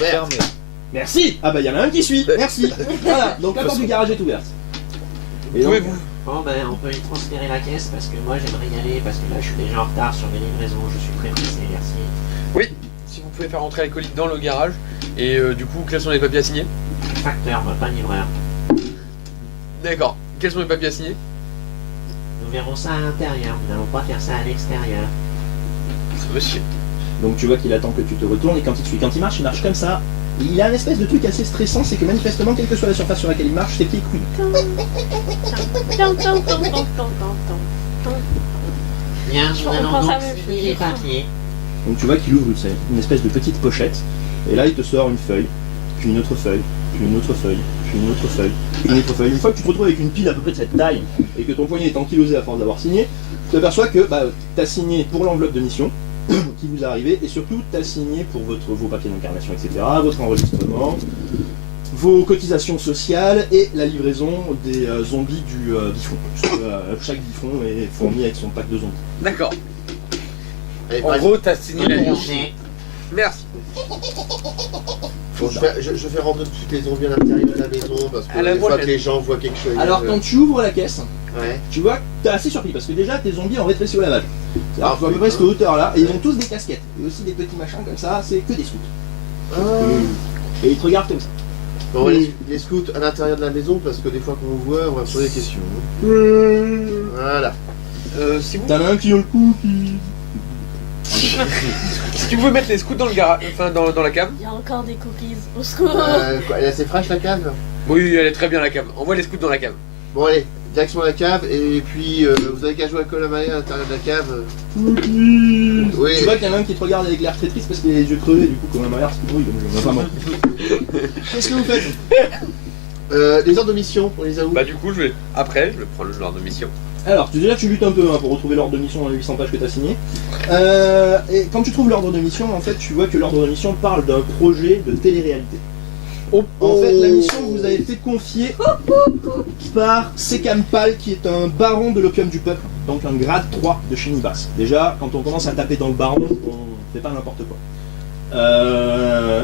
Merde. Fermé. Merci. Ah bah il y en a un qui suit, merci. Voilà, donc la porte du garage est ouverte. Et donc, Pouvez-vous Bon ben on peut y transférer la caisse parce que moi j'aimerais y aller parce que là je suis déjà en retard sur mes livraisons, je suis très pressé, merci. Si vous pouvez faire rentrer l'alcoolique dans le garage, et du coup, quels sont les papiers à signer? Facteur, moi pas livreur. D'accord. Quels sont les papiers à signer? Nous verrons ça à l'intérieur, nous n'allons pas faire ça à l'extérieur. Monsieur. donc tu vois qu'il attend que tu te retournes et quand il te suit, quand il marche comme ça. Et il a un espèce de truc assez stressant, c'est que manifestement, quelle que soit la surface sur laquelle il marche, ses pieds couillent. Bien, Je nous comprends allons ça donc même signer les chose. papiers. Donc tu vois qu'il ouvre une espèce de petite pochette, et là il te sort une feuille, puis une autre feuille, puis une autre feuille, puis une autre feuille, puis une autre feuille. Une fois que tu te retrouves avec une pile à peu près de cette taille, et que ton poignet est ankylosé à force d'avoir signé, tu t'aperçois que tu as signé pour l'enveloppe de mission qui vous est arrivée, et surtout tu as signé pour vos papiers d'incarnation, etc., votre enregistrement, vos cotisations sociales et la livraison des zombies du bifron. Puisque, chaque bifron est fourni avec son pack de zombies. D'accord. Allez, En vas-y. gros, t'as signé la Bonne liste. journée. Merci. Bon, je fais rentrer toutes les zombies à l'intérieur de la maison parce que À la des fois prochaine. que les gens voient quelque chose. Alors quand tu ouvres la caisse, Ouais. tu vois que t'es assez surpris parce que déjà tes zombies ont rétréci au lavage. C'est-à-dire Ah, tu vois à peu près cette hauteur là, et ils ont tous des casquettes, et aussi des petits machins comme ça, c'est que des scouts. Ah. Et ils te regardent comme ça. Bon, les scouts à l'intérieur de la maison parce que des fois qu'on vous voit, on va se poser des questions. Voilà. Si vous... T'en as un qui a le cou qui... Si tu pouvais mettre les scouts dans le garage, enfin dans la cave. Il y a encore des cookies, au secours. Quoi, elle est assez fraîche la cave. Oui, elle est très bien la cave. Envoie les scouts dans la cave. Bon allez, direction la cave et puis vous avez qu'à jouer à Call of Duty à l'intérieur de la cave. Oui. Tu vois qu'il y en a un qui te regarde avec l'air très triste parce qu'il a les yeux crevés, du coup comme un malheur ce qui brûle, donc je vois vraiment. Qu'est-ce que vous faites? Les ordres de mission, on les a où? Bah du coup, je vais prendre le genre de mission. Alors, déjà tu luttes un peu pour retrouver l'ordre de mission dans les 800 pages que tu as signé. Et quand tu trouves l'ordre de mission, en fait, tu vois que l'ordre de mission parle d'un projet de télé-réalité. En fait, la mission vous a été confiée par Sekampal, qui est un baron de l'opium du peuple, donc un grade 3 de chez Nibas. Déjà, quand on commence à taper dans le baron, on fait pas n'importe quoi.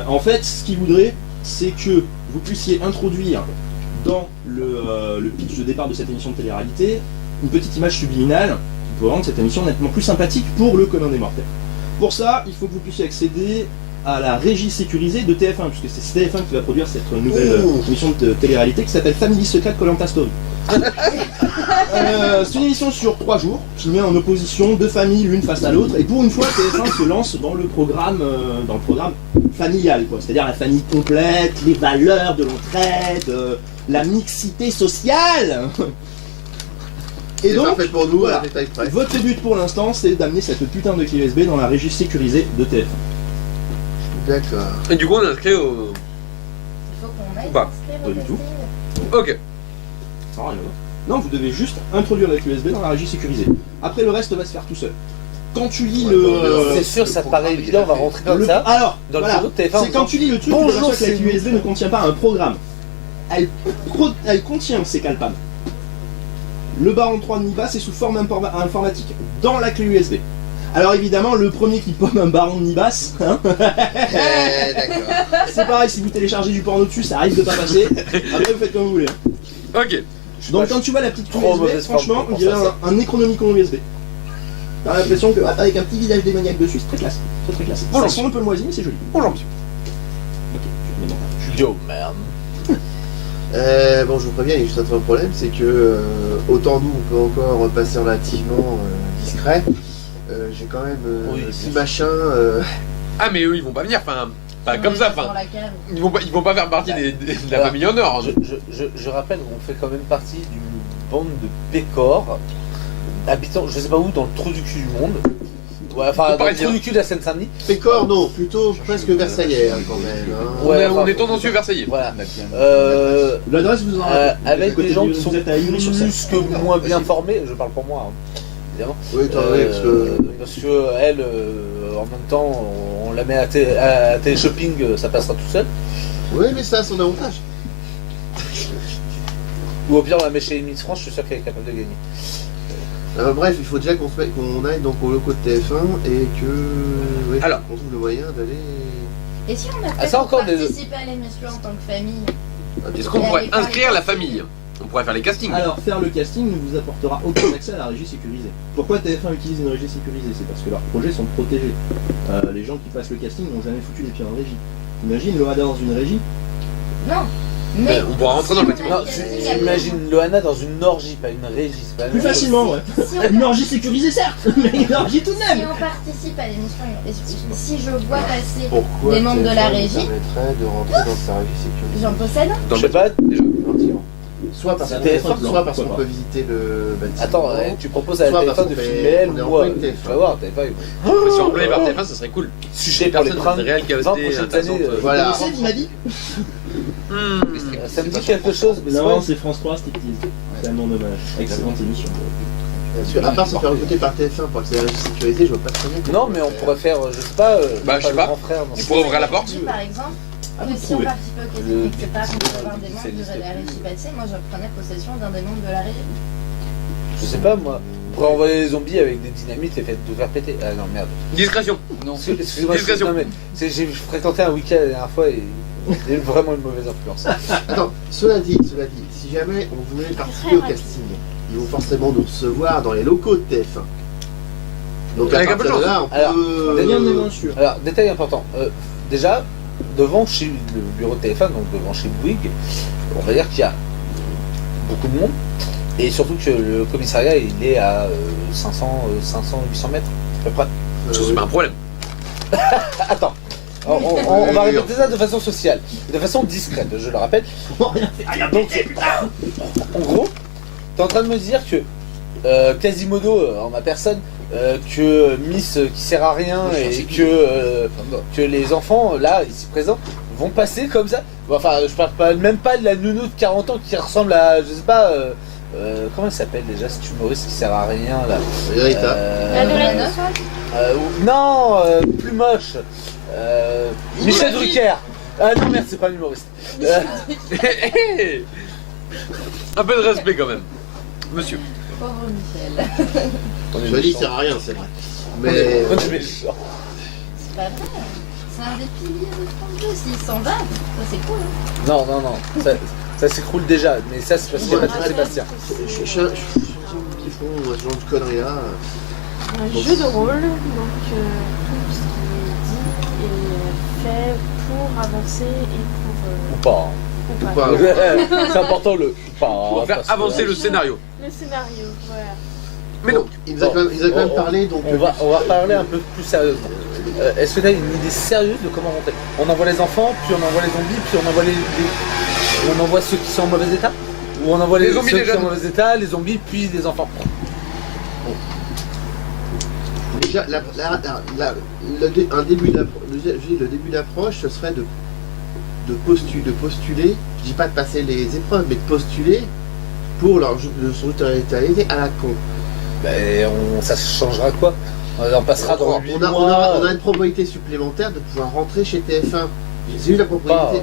En fait, ce qu'il voudrait, c'est que vous puissiez introduire dans le pitch de départ de cette émission de télé-réalité une petite image subliminale qui pourrait rendre cette émission nettement plus sympathique pour le commun des mortels. Pour ça, il faut que vous puissiez accéder à la régie sécurisée de TF1, puisque c'est TF1 qui va produire cette nouvelle émission de télé-réalité qui s'appelle Family Secret Koh-Lanta Story. C'est une émission sur 3 jours qui met en opposition deux familles l'une face à l'autre, et pour une fois TF1 se lance dans le programme familial, quoi. C'est-à-dire la famille complète, les valeurs de l'entraide, la mixité sociale. Et C'est donc, parfait pour nous, voilà. on a fait taille près. votre but pour l'instant, c'est d'amener cette putain de clé USB dans la régie sécurisée de TF1. D'accord. Et du coup, on est inscrit au. Il faut qu'on aille Bah, s'inscrire pas au du tout. dossier. Ok. Ça n'a rien à voir. Non, vous devez juste introduire la clé USB dans la régie sécurisée. Après, le reste va se faire tout seul. Quand tu lis C'est sûr, ça te paraît évident, on va rentrer comme ça. Alors, Dans le voilà, bureau de TF1, c'est quand tu lis le truc, tu Bonjour, t'aperçois que la c'est clé USB ne contient pas un programme. Elle contient ces calpams. Le baron 3 de Nibas est sous forme informatique, dans la clé USB. Alors évidemment, le premier qui pomme un baron de Nibas, hein, D'accord. c'est pareil, si vous téléchargez du porno dessus, ça risque de pas passer. Après, vous faites comme vous voulez. Ok. Donc quand tu vois la petite clé trop USB, mauvaise forme franchement, pour on dirait penser à un Necronomicon USB. T'as l'impression que, avec un petit visage démoniaque dessus, c'est très classe. Très très classe. Bonjour. Ça sent un peu le moisi, mais c'est joli. Bonjour, monsieur. Ok, je vais mettre Yo, man. Bon, je vous préviens, il y a juste un problème, c'est que autant nous, on peut encore passer relativement discret. J'ai quand même Oui, six bien machins. Ah, mais eux, ils vont pas venir, enfin. Pas On comme est ça, dans enfin. la cave. Ils vont pas faire partie de la Alors, famille en or. hein. Je rappelle qu'on fait quand même partie d'une bande de pécores habitant, je sais pas où, dans le trou du cul du monde. Ouais, enfin, dans le parisien. trou du cul de la Seine-Saint-Denis. Pécor, non, plutôt presque versaillais hein, quand même. Hein. Ouais, on enfin, est tendancieux versaillais. Voilà. L'adresse, vous en Avec côté des gens du- qui sont vous êtes à Ivry-sur-Seine. plus que moins bien formés, je parle pour moi, hein, évidemment. Oui, parce que. Elle, en même temps, on la met à télé-shopping, ça passera tout seul. Oui, mais ça a son avantage. Ou au pire, on la met chez Miss France, je suis sûr qu'elle est capable de gagner. Bref, il faut déjà qu'on aille donc au locaux de TF1 et que. Ouais, Alors. qu'on trouve le moyen d'aller. Et si on a Ah, fait ça pour encore des- participer à l'émission en tant que famille? Est-ce qu'on pourrait inscrire la famille? On pourrait faire les castings. Alors, faire le casting ne vous apportera aucun accès à la régie sécurisée. Pourquoi TF1 utilise une régie sécurisée? C'est parce que leurs projets sont protégés. Les gens qui passent le casting n'ont jamais foutu les pieds en régie. Imagine Loana dans une régie. Non. Mais On pourra rentrer dans le bâtiment. Non, j'imagine Loana dans une orgie, pas une régie. C'est pas la Plus même chose. facilement, ouais. si on, Une orgie sécurisée, certes, mais une orgie tout de si même. on participe à l'émission, et si je vois passer Pourquoi des membres de la TF1 régie, permettrait de rentrer dans sa régie sécurisée? j'en possède un. Dans Je le sais pas, déjà. Effectivement. Soit parce C'est qu'on TF1, soit parce qu'on pourquoi peut visiter le bâtiment. attends, tu proposes à la Soit TF1 parce de qu'on filmer fait- elle on est ou en moi. plein TF1. Tu vas voir, TF1. Si on employait par TF1, ça serait cool. Sujet pour les Personne prendre. de réelle 20 capacité prochaines intéressante. années. Voilà. Vous savez, il m'a dit. Ça me dit quelque chose, mais c'est Non, vrai. c'est France 3, Striptease. C'est à mon hommage. Excellente émission. Parce que, à part se faire recruter par TF1 pour accéder à la régie sécurisée, je vois pas très bien. Non, mais on pourrait faire, je sais pas, Bah, je sais le pas. grand frère. dans Tu ce- pourrais ouvrir la porte. Par exemple, Ah, que vous si on trouvez. participe au casting et que c'est pas qu'on peut avoir des membres de la régie passée, moi je prenais possession d'un des membres de la régie. Je sais pas, moi. On pourrait envoyer les zombies avec des dynamites et de faire péter. Ah non, merde. Discrétion. Non. Excusez-moi, Discrétion. non, mais j'ai fréquenté un week-end la dernière fois et j'ai eu vraiment une mauvaise influence. Attends, cela dit, si jamais on voulait participer au casting, ils vont forcément nous recevoir dans les locaux de TF1. Donc à Avec un peu de partir de chance. là, on Alors, peut. Rien n'est moins sûr. Alors, détail important. Déjà, devant chez le bureau de TF1, donc devant chez Bouygues, on va dire qu'il y a beaucoup de monde. Et surtout que le commissariat, il est à 500, 800 mètres, à peu près. Ça, c'est pas un problème. Attends. On va répéter ça de façon sociale, de façon discrète, je le rappelle. Donc, en gros, t'es en train de me dire que Quasimodo, en ma personne, que Miss qui sert à rien et que les enfants, là, ici présents, vont passer comme ça. Enfin, je parle même pas de la nounou de 40 ans qui ressemble à, je sais pas, comment elle s'appelle déjà, cet humoriste qui sert à rien là. Rita. Adolescente. Non, plus moche. Michel Drucker. Ah non, merde, c'est pas un humoriste. Un peu de respect quand même. Monsieur. Pauvre Michel. Je dis, ça sert à rien, c'est vrai. Mais. On est méchants. C'est pas vrai. C'est un des piliers de 32. S'il s'en va, ça c'est cool. Hein. Non, non, non, ça s'écroule déjà, mais ça c'est parce qu'il n'y a pas de Sébastien. Je qui font ce genre de conneries là. Un jeu de rôle, donc tout ce qui est dit est fait pour avancer et Ou pas. ou pas. Pas- C'est important le pas. Pour faire parce que- avancer le scénario. Le scénario, voilà. Mais non. Il nous a quand même parlé donc. On va reparler un peu plus sérieusement. Est-ce que tu as une idée sérieuse de comment monter? On envoie les enfants, puis on envoie les zombies, puis on envoie on envoie ceux qui sont en mauvais état? Ou on envoie Les zombies ceux déjà. qui sont en mauvais état, les zombies, puis les enfants? Déjà, le début d'approche, ce serait de postuler, je dis pas de passer les épreuves, mais de postuler pour leur son totalité à la con. Ben, ça changera quoi? On passera dans 8 On mois. a une probabilité supplémentaire de pouvoir rentrer chez TF1. J'ai eu la probabilité.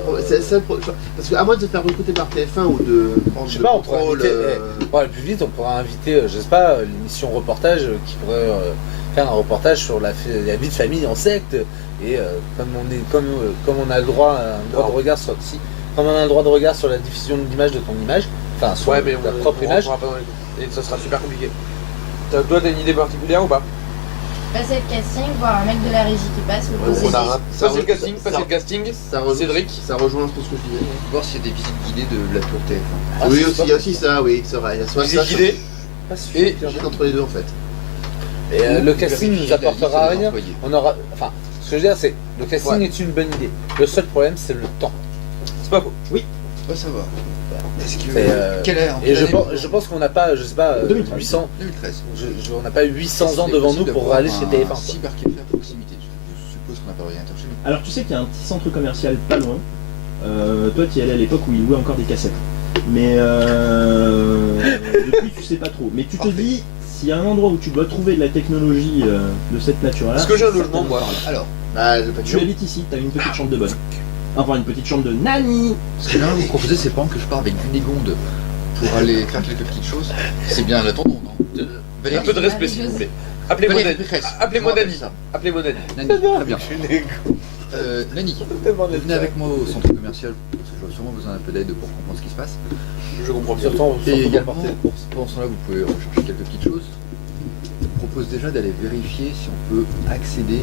Parce qu'à moins de se faire recruter par TF1 ou de prendre Je sais le pas, on pourrait contrôle, inviter, pour aller plus vite, on pourrait inviter, je sais pas, l'émission reportage qui pourrait faire un reportage sur la vie de famille en secte. Et comme on a le droit à un droit de regard sur comme on a le droit de regard sur la diffusion de l'image de ton image, enfin sur Ouais, mais ta on propre image. rentrera pas dans les... Et ça sera super compliqué. Toi, t'as une idée particulière ou pas? Passer le casting, voir un mec de la régie qui passe, le Ouais, poser. on a- Passer le casting, passer le casting. Cédric. Ça rejoint un peu ce que je disais. Voir s'il y a des visites guidées de la tour TF1. Ah, Oui, c'est aussi, il y a aussi ça, oui, c'est vrai. Il y a soit Visite ça, guidée. Pas sûr. et j'hésite entre les deux en fait. Et le casting Vérifier nous la liste apportera des rien. employés. On aura, enfin, ce que je veux dire, c'est le casting est une bonne idée. Le seul problème, c'est le temps. C'est pas faux. Ouais, ça va. Est-ce que... C'est, Quelle est, en Et quelle année je pense qu'on n'a pas, je sais pas, 2013. 800. 2013. On n'a pas 800 ans devant nous pour aller chez TF1. Un cybercafé à proximité. Je suppose qu'on n'a pas l'ordinateur chez nous. Alors tu sais qu'il y a un petit centre commercial pas loin. Toi tu y allais à l'époque où ils louaient encore des cassettes. Mais depuis tu sais pas trop. Mais tu te dis, s'il y a un endroit où tu dois trouver de la technologie de cette nature-là... Est-ce que j'ai un logement, moi? Alors, Bah, le Tu pavillon. habites ici, t'as une petite chambre de bonne. Enfin une petite chambre de nanny. ce que là, vous proposez, c'est pas que je pars avec Cunégonde pour aller faire quelques petites choses. C'est bien, attendons, non Un peu de respect, s'il vous plaît. Appelez-moi Valérie Nani. Pécresse. Appelez-moi On rappelle Nani. ça. Appelez-moi Nani. Nani, très bien. Nani, venez avec moi au centre commercial, parce que j'aurai sûrement besoin d'un peu d'aide pour comprendre ce qui se passe. Je comprends bien. Et également, pendant ce temps-là, vous pouvez rechercher quelques petites choses. Je vous propose déjà d'aller vérifier si on peut accéder,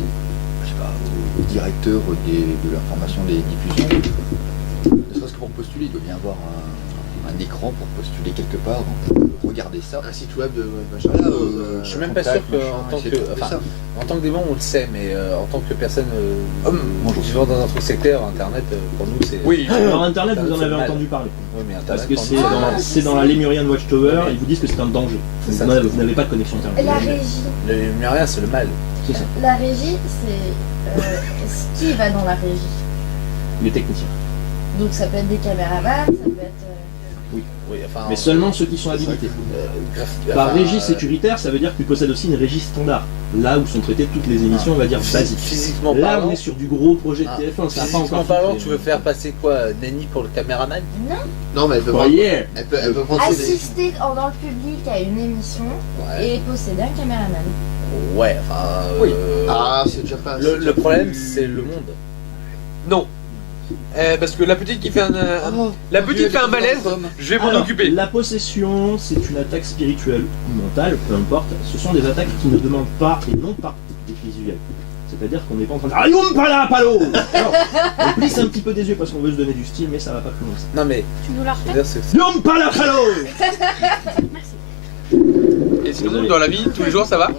je sais pas, au directeur de l'information des diffusions. Ne serait-ce que pour postuler, il doit bien avoir un écran pour postuler quelque part, donc regardez ça. Un site web de machin. Voilà, Je suis même pas sûr contact, qu'en machin, tant essayez que, de trouver enfin, ça. en tant que démon on le sait, mais en tant que personne bonjour. vivant dans un truc secteur, Internet pour nous c'est. Oui. Alors Internet, vous en C'est avez mal. entendu parler. Oui, mais Internet, Parce que pour c'est nous, dans la Lémurian Watchtower, ils vous disent que c'est un danger. C'est ça. Vous n'avez pas de connexion Internet. La régie. Le rien, c'est le mal. C'est ça, La régie, c'est qui va dans la régie. les techniciens. Donc ça peut être des caméramans, ça peut être. Oui, enfin. Mais seulement ceux qui sont habilités. Par régie sécuritaire, ça veut dire que tu possèdes aussi une régie standard. Là où sont traitées toutes les émissions, on va dire basiques. Physiquement Là, parlant, on est sur du gros projet de TF1, ça n'a pas physiquement encore parlant, filtré. tu veux faire passer quoi, Nenny pour le caméraman? Non, mais elle peut Oh prendre. yeah. Elle peut prendre des. Assister dans le public à une émission et posséder un caméraman. Ouais, enfin. Oui. Ah, c'est déjà pas. Le problème, c'est le monde. Non. Parce que la petite qui fait la petite fait un malaise, je vais m'en Alors, occuper. La possession, c'est une attaque spirituelle ou mentale, peu importe. Ce sont des attaques qui ne demandent pas et non pas des visuels. C'est-à-dire qu'on n'est pas en train de dire Ayum pala palo. Non, on plisse un petit peu des yeux parce qu'on veut se donner du style, mais ça va pas plus loin que ça. Non, mais. Tu nous la refais? C'est-à-dire, c'est- Ayum pala palo. Et sinon, dans la vie, tous les jours, ça va?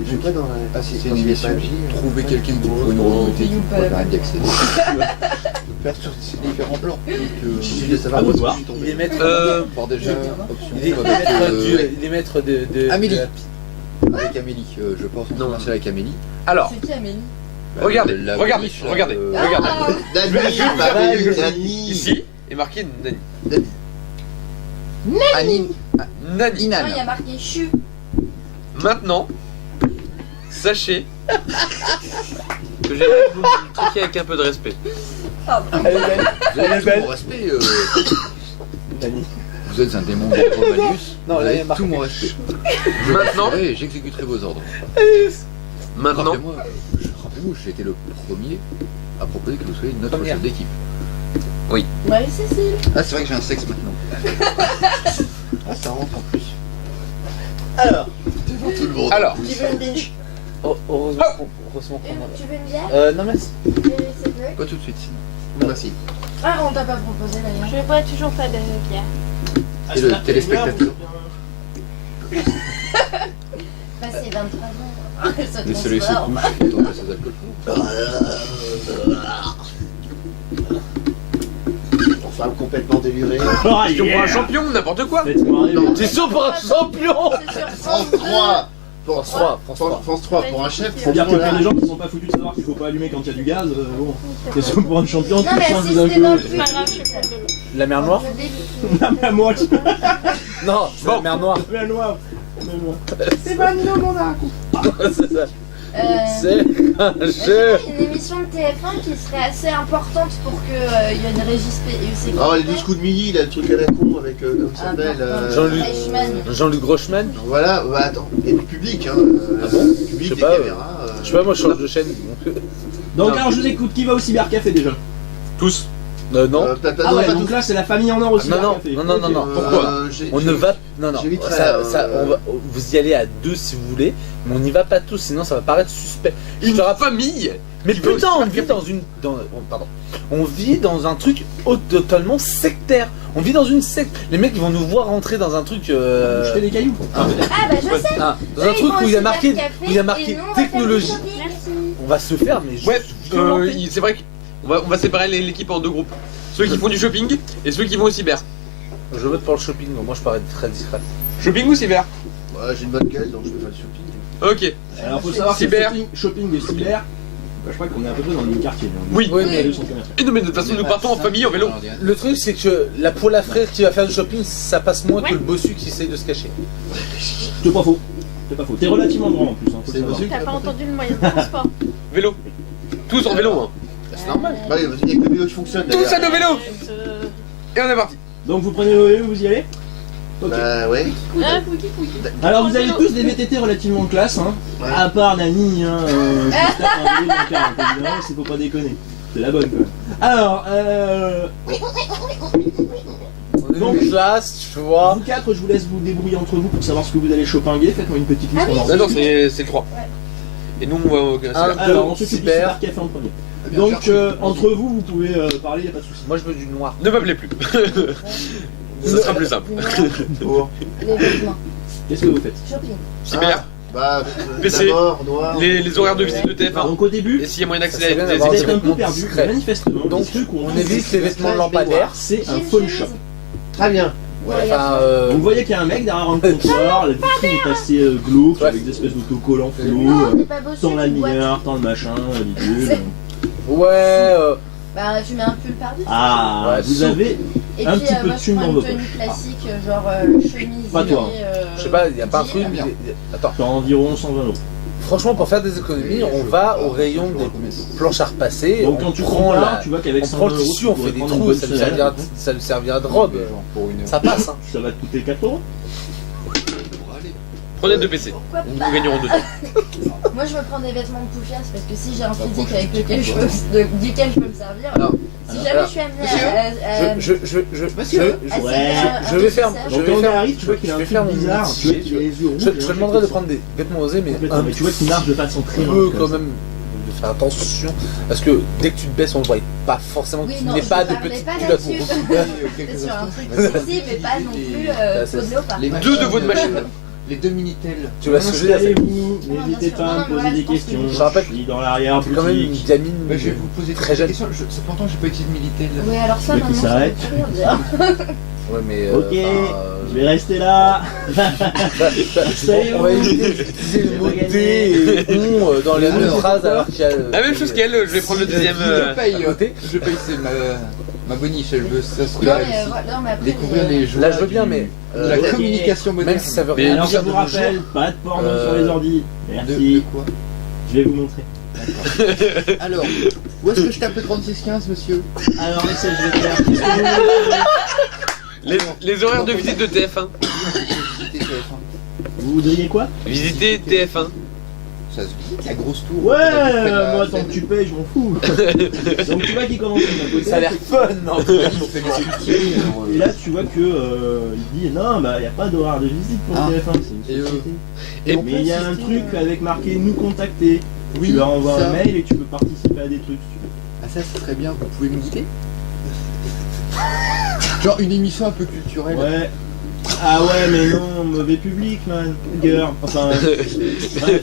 Je suis pas dans la. Ah si, c'est une émission, trouver quelqu'un qui pourrait nous remonter, qui pourrait permettre d'accéder. Faire sur différents plans. Donc, Je voulais savoir à où voir. je suis tombé. Il est maître. voir déjà, Il est option maître avec, il est maître de. Amélie. avec Amélie. Je pense qu'on Non. commencer avec Amélie. Alors, C'est qui Amélie? regardez, La regardez, biche, là, regardez, Ah. regardez. Dani, Je vais vous bah, faire Dani, quelque chose. Dani. Ici est marqué Nani. Anine. Nani. Non, il y a Inan. marqué Chu. Maintenant, sachez que j'aimerais que vous me traiquiez avec un peu de respect. Pardon. Vous avez tout mon respect. Dani. Vous êtes un démon d'ordre Manius. Non, vous là, il y avez a marqué. tout mon respect. Maintenant, Oui, j'exécuterai vos ordres. maintenant, Rappelez-vous, j'ai été le premier à proposer que vous soyez notre Première. chef d'équipe. Marie-Cécile. Ah, c'est vrai que j'ai un sexe maintenant. Ah, ça rentre en plus. Alors, Devant tout le monde. alors, Tu veux une binge? heureusement qu'on Tu veux une bière? Non, merci. C'est vrai. Pas tout de suite, sinon. Merci. Ah, on t'a pas proposé d'ailleurs. Je bois toujours pas de bière. Et le téléspectateur. Bah, c'est 23 ans. Ça Laissez-le se transforme. couche et on passe aux alcools. Enfin, complètement déluré. Ah, question pour un champion, n'importe quoi. Faites-moi rêver. T'es sûr pour un champion? C'est sur France France 3 France 3, France 3. France 3 pour un chef. Faut dire que franchement, pour là. les gens qui sont pas foutus de savoir qu'il faut pas allumer quand il y a du gaz, bon, question pour un champion, Non, tu mais changes si d'un c'était dans le coup. C'est pas grave, je vais prendre de l'eau. La mer Noire? Le début. La mer Noire. Non, c'est la mer Noire. La mer Noire. La mer Noire. C'est Vanino Monaco. C'est ça. C'est un Mais jeu. une émission de TF1 qui serait assez importante pour qu'il y ait une régie sécurité. Oh, les 12 coups de midi, là, le truc à la con avec, comment ça s'appelle Jean-Luc. Eichmann. Jean-Luc Groschmann? Voilà, bah attends, et le public, hein. Ah bon Public, Je sais les pas, caméras. Je sais pas, moi je change de chaîne. Donc alors je vous écoute, qui va au cybercafé déjà? Tous. Non. Ah ouais, donc là c'est la famille en or au Non, non, cybercafé. non. Ok. Pourquoi On ne va. Non, j'ai vite fait, vous y allez à deux si vous voulez, mais on n'y va pas tous, sinon ça va paraître suspect. Je Une te rappelle. famille. Mais qui va au putain, on vit cybercafé. dans une. Pardon. On vit dans un truc totalement sectaire. On vit dans une secte. Les mecs ils vont nous voir rentrer dans un truc. Jeter des cailloux. Ah bah je sais. Dans un truc où il y a marqué, technologie. technologie. On va se faire, mais Ouais, violenter. c'est vrai qu'on va séparer l'équipe en deux groupes. ceux qui font du shopping et ceux qui vont au cyber. Je vote pour le shopping, moi je parais très discret. Shopping ou cyber? Ouais, j'ai une bonne gueule, donc je vais faire le shopping. Ok. Alors faut savoir que Cyber. shopping et cyber, je crois qu'on est à peu près dans le même quartier. Oui. Oui, Les deux sont commerciaux. Et non mais de toute façon nous partons en famille en vélo. Le truc c'est que la pour la frère qui va faire du shopping, ça passe moins que le bossu qui essaye de se cacher. C'est pas faux. C'est pas faux. T'es relativement grand en plus. Hein, faut le savoir. T'as pas entendu le moyen de transport? Vélo. Tous en vélo hein. C'est normal. Bah, il y a que le vélo qui fonctionne. Tous à d'ailleurs. nos vélos. Et on est parti. Donc vous prenez vos vélos, vous y allez? Ok. Bah, ouais. Ah, Pouki. Alors vous avez tous des VTT relativement classe, hein. Ouais. À part Nani, hein. Qui se tape un vélo dans 40, évidemment, c'est faut pas déconner. C'est la bonne quand même. Alors, On est Donc, une classe, tu vois. vous quatre, je vous laisse vous débrouiller entre vous pour savoir ce que vous allez chopinguer. Faites-moi une petite liste. Ah oui. en Non ordre. non c'est le 3. Et nous on va au Alors, on s'occupe du cyber. cybercafé en premier. Donc, entre vous, vous pouvez parler, y a pas de souci. Moi je veux du noir. Ne m'appelez plus. Ce sera plus simple. Les vêtements. Qu'est-ce que vous faites? Shopping. Cyber. Bah, PC. la mort, noir. Les horaires de visite de TF1. Donc, au début, Et s'il y a moyen Ça serait d'accéder bien à d'avoir des vous êtes un peu vêtements perdu, discrets. manifestement. Donc, les trucs où on évite les vêtements lampadaires. C'est J'ai un une phone chemise. shop. Très bien. Ouais, enfin, Donc, vous voyez qu'il y a un mec derrière un comptoir, la vitrine est assez glauque, Ouais. avec des espèces d'autocollants Non, flous, t'es pas bossu, tant la tu bois. lumière, tant le machin, bidule. ouais, Bah, tu mets un pull par-dessus. Ah, Ouais, vous soupe. avez Et un puis, petit peu moi, de je thune prends dans une vos tenue poches. classique, genre chemise. Pas toi. je sais pas, il y a pas un truc. bien. Attends, T'as environ 120 €. franchement, pour faire des économies, on va au rayon des planches à repasser. Donc on quand tu prend prends la. tu vois qu'avec On 100 prend le €, tissu, tu on pourrais fait des prendre une trous, bonne ça lui semelle. servira de robe. Pour une Ça passe, hein. Ça va te coûter 4 €. Prenez 2 PC. Pourquoi Nous pas? gagnerons 2 temps. Moi, je me prends des vêtements de poufias parce que si j'ai un physique avec lequel je peux, duquel je peux me servir. Alors, Si jamais je suis amenée Je vais faire. Je Donc vais quand il faire. arrive, tu vois qu'il a un je vais truc faire mon bizarre, tu vois métier, qu'il a les yeux rouges. Je te demanderai de prendre des vêtements osés, mais Complètement, mais tu vois qu'il marche de façon très peu lente, quand comme ça. même de faire attention parce que dès que tu te baisses on ne voit pas forcément que Oui, tu non, n'es je pas de parlais petite pas culotte. là-dessus. C'est sur un truc sexy, mais pas non plus peau de léopard. Les 2 de votre machine. Les 2 Minitel. Tu vois ce que je veux dire, c'est Installez-vous, Non, n'hésitez bien sûr. pas à Non, me non, poser voilà, des je pense questions. que- Je rappelle suis dans l'arrière c'est quand même une boutique. gamine. Je vais vous poser Très jeune. des questions. Cependant, j'ai pas utilisé de Minitel. Oui, alors ça, Le mec, il maintenant, ça s'arrête. veut plus rien dire. Ouais, mais. Ok, je vais rester là. On va éviter d'utiliser le mot T et on dans les deux phrases alors qu'il y a. La même chose qu'elle, je vais prendre le deuxième. Je paye, c'est ma boniche, elle veut Non, s'assurer. mais voilà, non, mais après, Découvrir les joies Là, je veux du- bien, mais. de la ok. communication moderne. Même si ça veut Mais rien Alors dire je de vous nos jours. rappelle, pas de porno sur les ordi. De Merci. quoi Je vais vous montrer. Alors, où est-ce que je tape le 3615, monsieur Alors essaye, je vais faire. Qu'est-ce que vous voulez Les horaires de visite de TF1. Visiter TF1. Vous voudriez quoi? Visiter TF1. Ça se visite, la grosse tour. Ouais, Près de la moi tant scène. que tu payes, je m'en fous. Donc tu vois qu'il commence à côté. Ça a l'air fun, non? Et là tu vois que il dit non, bah y a pas d'horaire de visite pour Ah. TF1, c'est Et une société. et on Mais peut il y a un assister, truc avec marqué nous contacter. Oui, Tu leur envoies ça. un mail et tu peux participer à des trucs si tu veux. Ah, ça, c'est très bien. Vous pouvez me guider Genre une émission un peu culturelle. Ouais. Ah ouais, mais non, mauvais public, man. Girl. Enfin. Bref.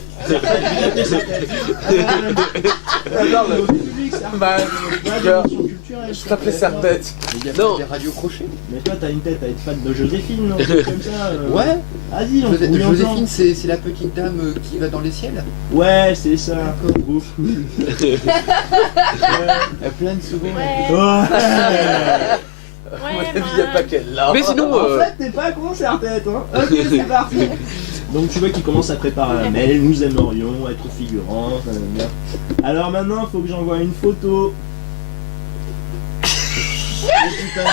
Mauvais public, ça. Man, Pas girl. d'émission culturelle. Je t'appelais Serpette. Mais il y a Non. pas des radios crochets. Mais toi, t'as une tête à être fan de Joséphine, non? Un truc comme ça. Ouais. Vas-y, on se brouille Joséphine, ensemble. c'est la petite dame qui va dans les ciels. Ouais, c'est ça. D'accord. Ouf. Elle plane souvent. Ouais. Ouais. À mon avis, il n'y a pas qu'elle là. Mais sinon, En fait, t'es pas con, Serre-Tête, hein. Ok, c'est parti. Donc tu vois qu'il commence à préparer un mail, nous aimerions être figurants. Alors maintenant, il faut que j'envoie une photo. Oh, putain,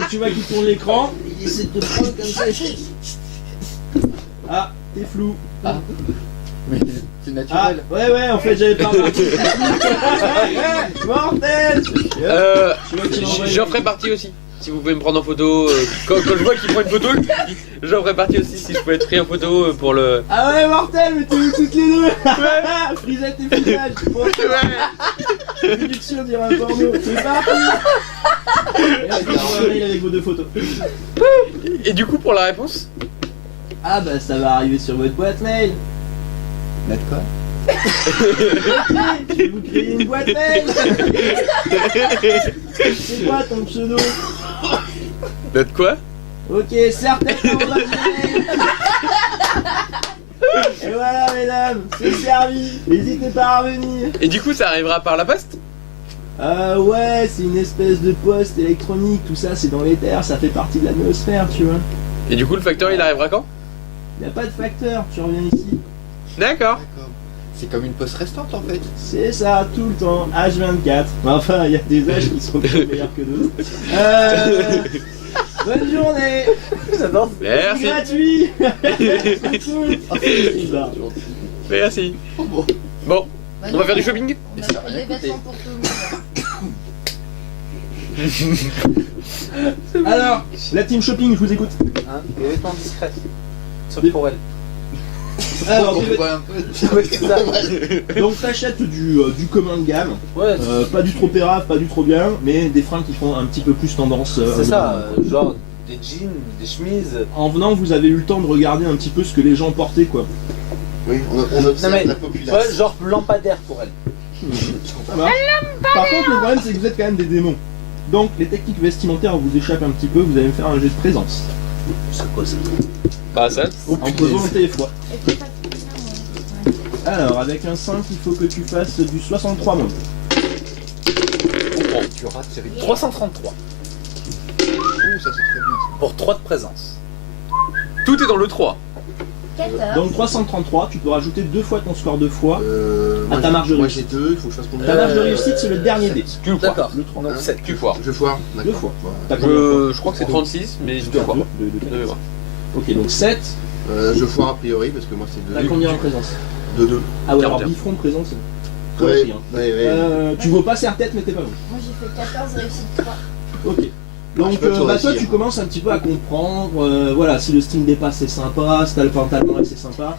donc tu vois qu'il tourne l'écran, il essaie de te prendre comme ça. Ah, t'es flou. Ah. Mais c'est Ah, naturel. ouais, en fait, j'avais pas remarqué. Mortel. Tu vois qu'il envoie j'en ferai partie aussi. Si vous pouvez me prendre en photo, quand je vois qu'il prend une photo, j'en ferai partie aussi si je peux être pris en photo pour le. Ah ouais, mortel, mais t'es où toutes les deux? Frisette et frisage. Bon, réduction dirait un porno. C'est parti. Et là, je vous envoie un mail avec vos deux photos. Et du coup, pour la réponse, Ah bah ça va arriver sur votre boîte mail. Là de quoi Je vais vous créer une boîte mail. C'est quoi ton pseudo? Note quoi? Ok, serre tête en bas du mail. Et voilà mesdames, c'est servi. N'hésitez pas à revenir. Et du coup, ça arrivera par la poste? Ouais, c'est une espèce de poste électronique, tout ça c'est dans l'éther, ça fait partie de l'atmosphère, tu vois. Et du coup, le facteur, il arrivera quand? Y a pas de facteur, tu reviens ici. D'accord. C'est comme une poste restante en fait. C'est ça, tout le temps, H24. Enfin, il y a des H qui sont plus meilleurs que d'autres. Bonne journée. J'adore. Merci. C'est gratuit. C'est cool. C'est bizarre. Merci. Bon, on va faire du shopping? On a pris des vêtements pour tout le monde. Alors, la team shopping, je vous écoute. Hein, des vêtements discrets. Sauf pour elle. Alors, On des voit un peu. Ouais, c'est ça. donc t'achètes du commun de gamme, Ouais, pas du trop pérave, pas du trop bien, mais des fringues qui font un petit peu plus tendance. c'est ça. Genre des jeans, des chemises. En venant, vous avez eu le temps de regarder un petit peu ce que les gens portaient, quoi. Oui, on observe Non, mais- la population. Ouais, genre lampadaire pour elle. Ça marche. Par contre, le problème, c'est que vous êtes quand même des démons. Donc, les techniques vestimentaires vous échappent un petit peu, vous allez me faire un jet de présence. C'est quoi ça? Bah, ça. Entre volonté et foi. Et puis, pas de combien, moi. Alors, avec un 5, il faut que tu fasses du 63 moins. Tu rates, c'est ridicule. 333 Oh, ça c'est très bien. pour 3 de présence. Tout est dans le 3. 14. Donc 333, tu peux rajouter 2 fois ton score de foi. Moi, ta marge de moi réussite. j'ai 2, il faut que je fasse combien Ta marge de réussite, c'est le dernier dé. Tu le D'accord. Le 3. Donc Hein 7. Tu foires. Je foire. 2 fois. T'as combien Je crois que c'est 36, mais je te crois. de Ok, donc 7. Je foire a priori parce que moi c'est T'as 2. combien en présence? De 2. Ah ouais, alors 41. bifront de présence. Ouais, Ouais, hein. ouais. Tu vaux pas serre-tête, mais t'es pas loin. Moi j'ai fait 14 réussites 3. Ok. Donc Je peux te toi réussir. tu commences un petit peu à comprendre, voilà, si le string dépasse c'est sympa, si t'as le pantalon là c'est sympa.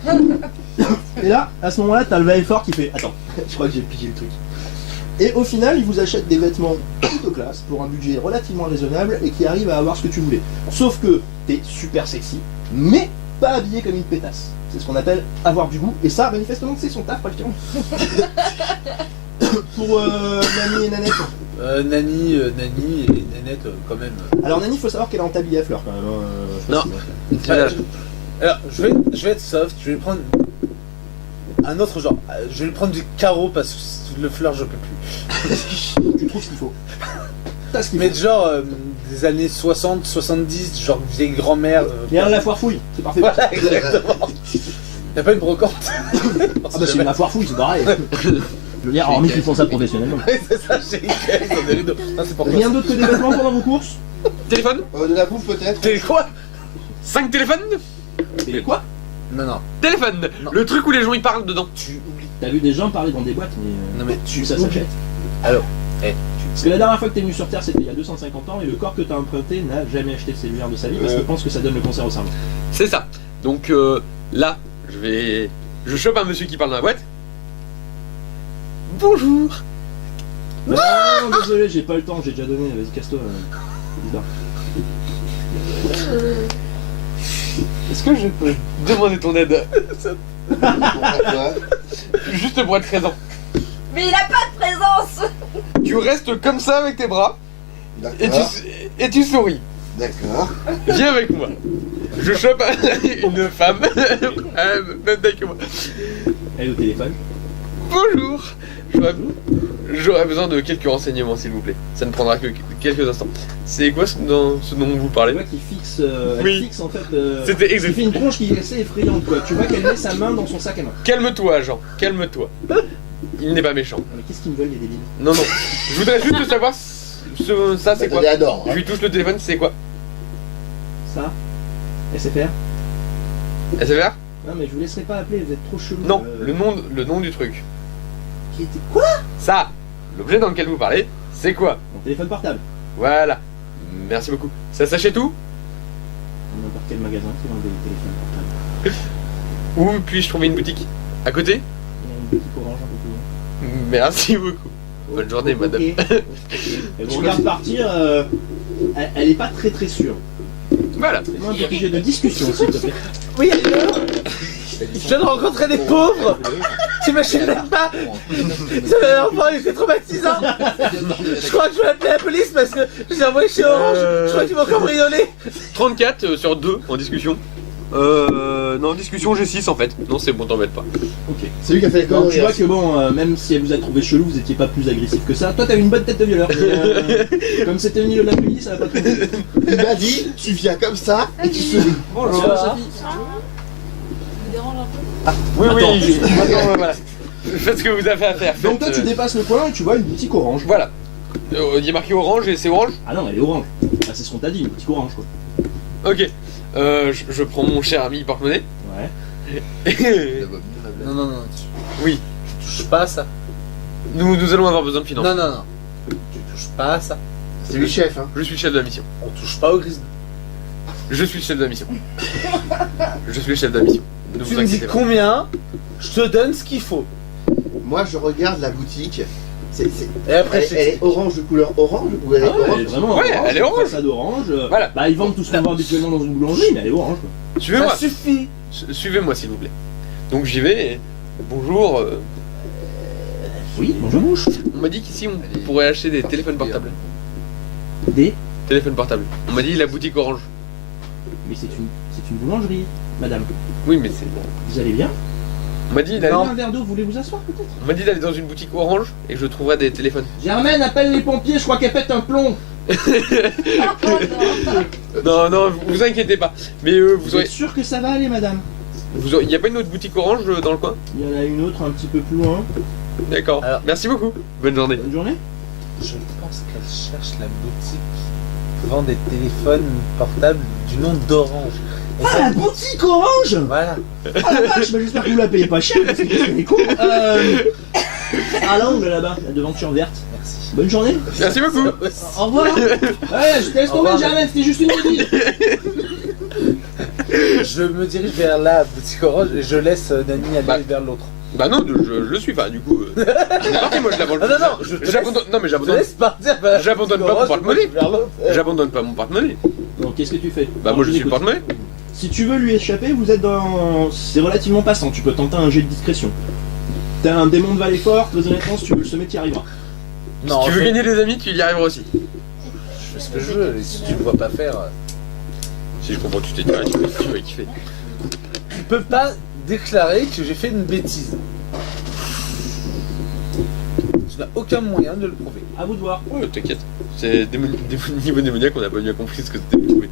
Et là, à ce moment-là, t'as le va-et-fort qui fait attends, je crois que j'ai pigé le truc. Et au final, il vous achète des vêtements plutôt classe pour un budget relativement raisonnable et qui arrive à avoir ce que tu voulais. Sauf que t'es super sexy, mais pas habillé comme une pétasse. C'est ce qu'on appelle avoir du goût, et ça, manifestement, c'est son taf pratiquement. Pour Nani et Nanette. Nani et Nénette quand même. Alors Nani, il faut savoir qu'elle est en tablier à fleurs quand même. Hein. Je sais pas Non. si- Alors, je vais être soft, je vais prendre un autre genre. Je vais prendre du carreau parce que le fleur, je peux plus. Tu trouves ce qu'il faut. T'as ce qu'il Mais faut. genre des années 60, 70, genre vieille grand-mère. Et un la foire fouille, c'est parfait. Voilà, exactement. Y'a pas une brocante? Ah bah c'est la foire fouille, c'est pareil. Je veux dire, hormis qu'ils font ça professionnellement. Ouais, c'est ça, chez Ikea, ils ont des rideaux. Non, c'est pour toi. Rien d'autre que des vêtements pendant vos courses? Téléphone? De la bouffe peut-être. T'es quoi? 5 téléphones? Et quoi? Non, non. Téléphone! Non. Le truc où les gens ils parlent dedans. Tu oublies. T'as vu des gens parler dans des boîtes, mais Non, mais tu ça oublies. s'achète. Alors, Parce que la dernière fois que t'es venu sur Terre, c'était il y a 250 ans, et le corps que t'as emprunté n'a jamais acheté de cellulaire de sa vie parce qu'il pense que ça donne le cancer au cerveau. C'est ça. Donc là, je chope un monsieur qui parle dans la boîte. Bonjour! Non, désolé, j'ai pas le temps, j'ai déjà donné, vas-y, casse-toi. Bizarre. Est-ce que je peux demander ton aide? Pourquoi? Juste pour être présent. Mais il a pas de présence. Tu restes comme ça avec tes bras et D'accord. tu souris. D'accord. Viens avec moi. Je chope une femme, même taille que moi. Elle est au téléphone. Bonjour. J'aurais besoin de quelques renseignements, s'il vous plaît. Ça ne prendra que quelques instants. C'est quoi ce dont vous Tu parlez? vois qu'il fixe, Oui. elle fixe en fait. C'était Il exact. fait une tronche qui est assez effrayante, quoi. Tu vois qu'elle met sa main dans son sac à main. Calme-toi, Jean. Calme-toi. Il n'est pas méchant. Mais qu'est-ce qu'ils me veulent, les débiles? Non, non. Je voudrais juste savoir ça, c'est quoi? Attendez, adore. Je lui touche le téléphone, c'est quoi? Ça SFR? SFR? Non, mais je vous laisserai pas appeler, vous êtes trop chelou. Non, le nom du truc. Qui était quoi? Ça, l'objet dans lequel vous parlez, c'est quoi? Mon téléphone portable. Voilà. Merci beaucoup. Ça s'achète où? Dans n'importe quel magasin qui vend des téléphones portables. Où puis-je trouver une boutique? À côté? Il y a une boutique orange un peu plus loin. Merci beaucoup. Bonne journée, Ok. madame. Elle vous regarde partir, elle est pas très sûre. Voilà. Fais-moi un petit jet de discussion, s'il te plaît. Oui, alors Je viens de rencontrer des pauvres. T'imagines même pas. Ça m'a enfant, il était traumatisant. Je crois que je vais appeler la police parce que je les ai envoyés chez Orange. Je crois qu'ils m'ont cambriolé. 34 sur 2 en discussion. Non, en discussion j'ai 6 en fait. Non, c'est bon, t'embête pas. Ok. C'est lui qui a fait les Donc conneries. tu vois que bon, même si elle vous a trouvé chelou, vous étiez pas plus agressif que ça. Toi t'avais une bonne tête de violeur. Mais, comme c'était au milieu de l'après-midi, ça va pas trop. Il m'a dit, tu viens comme ça et tu se... Bonjour, Sophie. vous dérange un peu? Oui, Attends. oui, voilà. Faites ce que vous avez à faire. Donc toi tu dépasses le coin et tu vois une boutique orange. Voilà. Il y a marqué orange et c'est orange. Ah non, elle est orange. Ah, c'est ce qu'on t'a dit, une boutique orange quoi. Ok. Je prends mon cher ami porte-monnaie. Ouais. Non. Oui. Tu touches pas à ça. Nous allons avoir besoin de finances. Non. Tu touches pas à ça. C'est lui le chef, hein. Je suis le chef de la mission. On touche pas au gris. Je suis le chef de la mission. Je suis le chef de la mission. Ne Tu vous me dis inquiétez pas. combien, je te donne ce qu'il faut. Moi, je regarde la boutique. Et après, Elle est orange de couleur orange ou elle est Ah ouais, elle orange est vraiment Ouais, elle est orange. Façade orange. Voilà. Bah ils vendent tout ce qu'on voit habituellement dans une boulangerie, mais elle est orange quoi. Suivez-moi. ça suffit. Suivez-moi s'il vous plaît. Donc j'y vais et... Bonjour. Oui, bonjour. On m'a dit qu'ici on pourrait acheter des téléphones portables. Des Téléphones portables. On m'a dit la boutique orange. Mais c'est une boulangerie, madame. Oui mais c'est... Vous allez bien? On m'a dit d'aller... Un verre d'eau, vous voulez vous asseoir peut-être? On m'a dit d'aller dans une boutique orange et je trouverai des téléphones. Germaine, appelle les pompiers, je crois qu'elle pète un plomb. Non, vous inquiétez pas. Mais Vous vous aurez... êtes sûr que ça va aller, madame? Il n'y a pas une autre boutique orange dans le coin? Il y en a une autre un petit peu plus loin. D'accord. Alors- Merci beaucoup. Bonne journée. Bonne journée. Je pense qu'elle cherche la boutique qui vend des téléphones portables du nom d'Orange. Et Ah, la boutique orange! Voilà. Ah la vache, bah, j'espère que vous la payez pas cher parce que c'est con. À l'angle là-bas, la devanture verte. Merci. Bonne journée. Merci beaucoup. Au revoir. Ouais, je te laisse Au tomber, revoir. Germaine, c'était juste une bêtise. Je me dirige vers la boutique Orange et je laisse Nani aller Bah. vers l'autre. Bah non, je le suis pas du coup. C'est parti, moi je l'abandonne. Non, je te J'abandonne. Non mais Je te j'abandonne. laisse partir vers la J'abandonne boutique pas mon Orange, porte-monnaie. vers l'autre. J'abandonne pas mon porte-monnaie. Donc qu'est-ce que tu fais? Bah moi je suis le Écoute. porte-monnaie. Si tu veux lui échapper, vous êtes dans... C'est relativement passant, tu peux tenter un jet de discrétion. T'as un démon de vallée fort, très honnêtement, si tu veux le semer, t'y arriveras. Non, Si tu veux je gagner des amis, tu y arriveras aussi. fais ce que je veux. Et si tu me vois pas faire, Si je comprends que tu t'es tiré, tu vas kiffer. tu peux pas déclarer que j'ai fait une bêtise. Tu n'as aucun moyen de le prouver. À vous de voir. Ouais, t'inquiète. C'est niveau démoniaque, on a pas bien compris ce que c'était prouvé.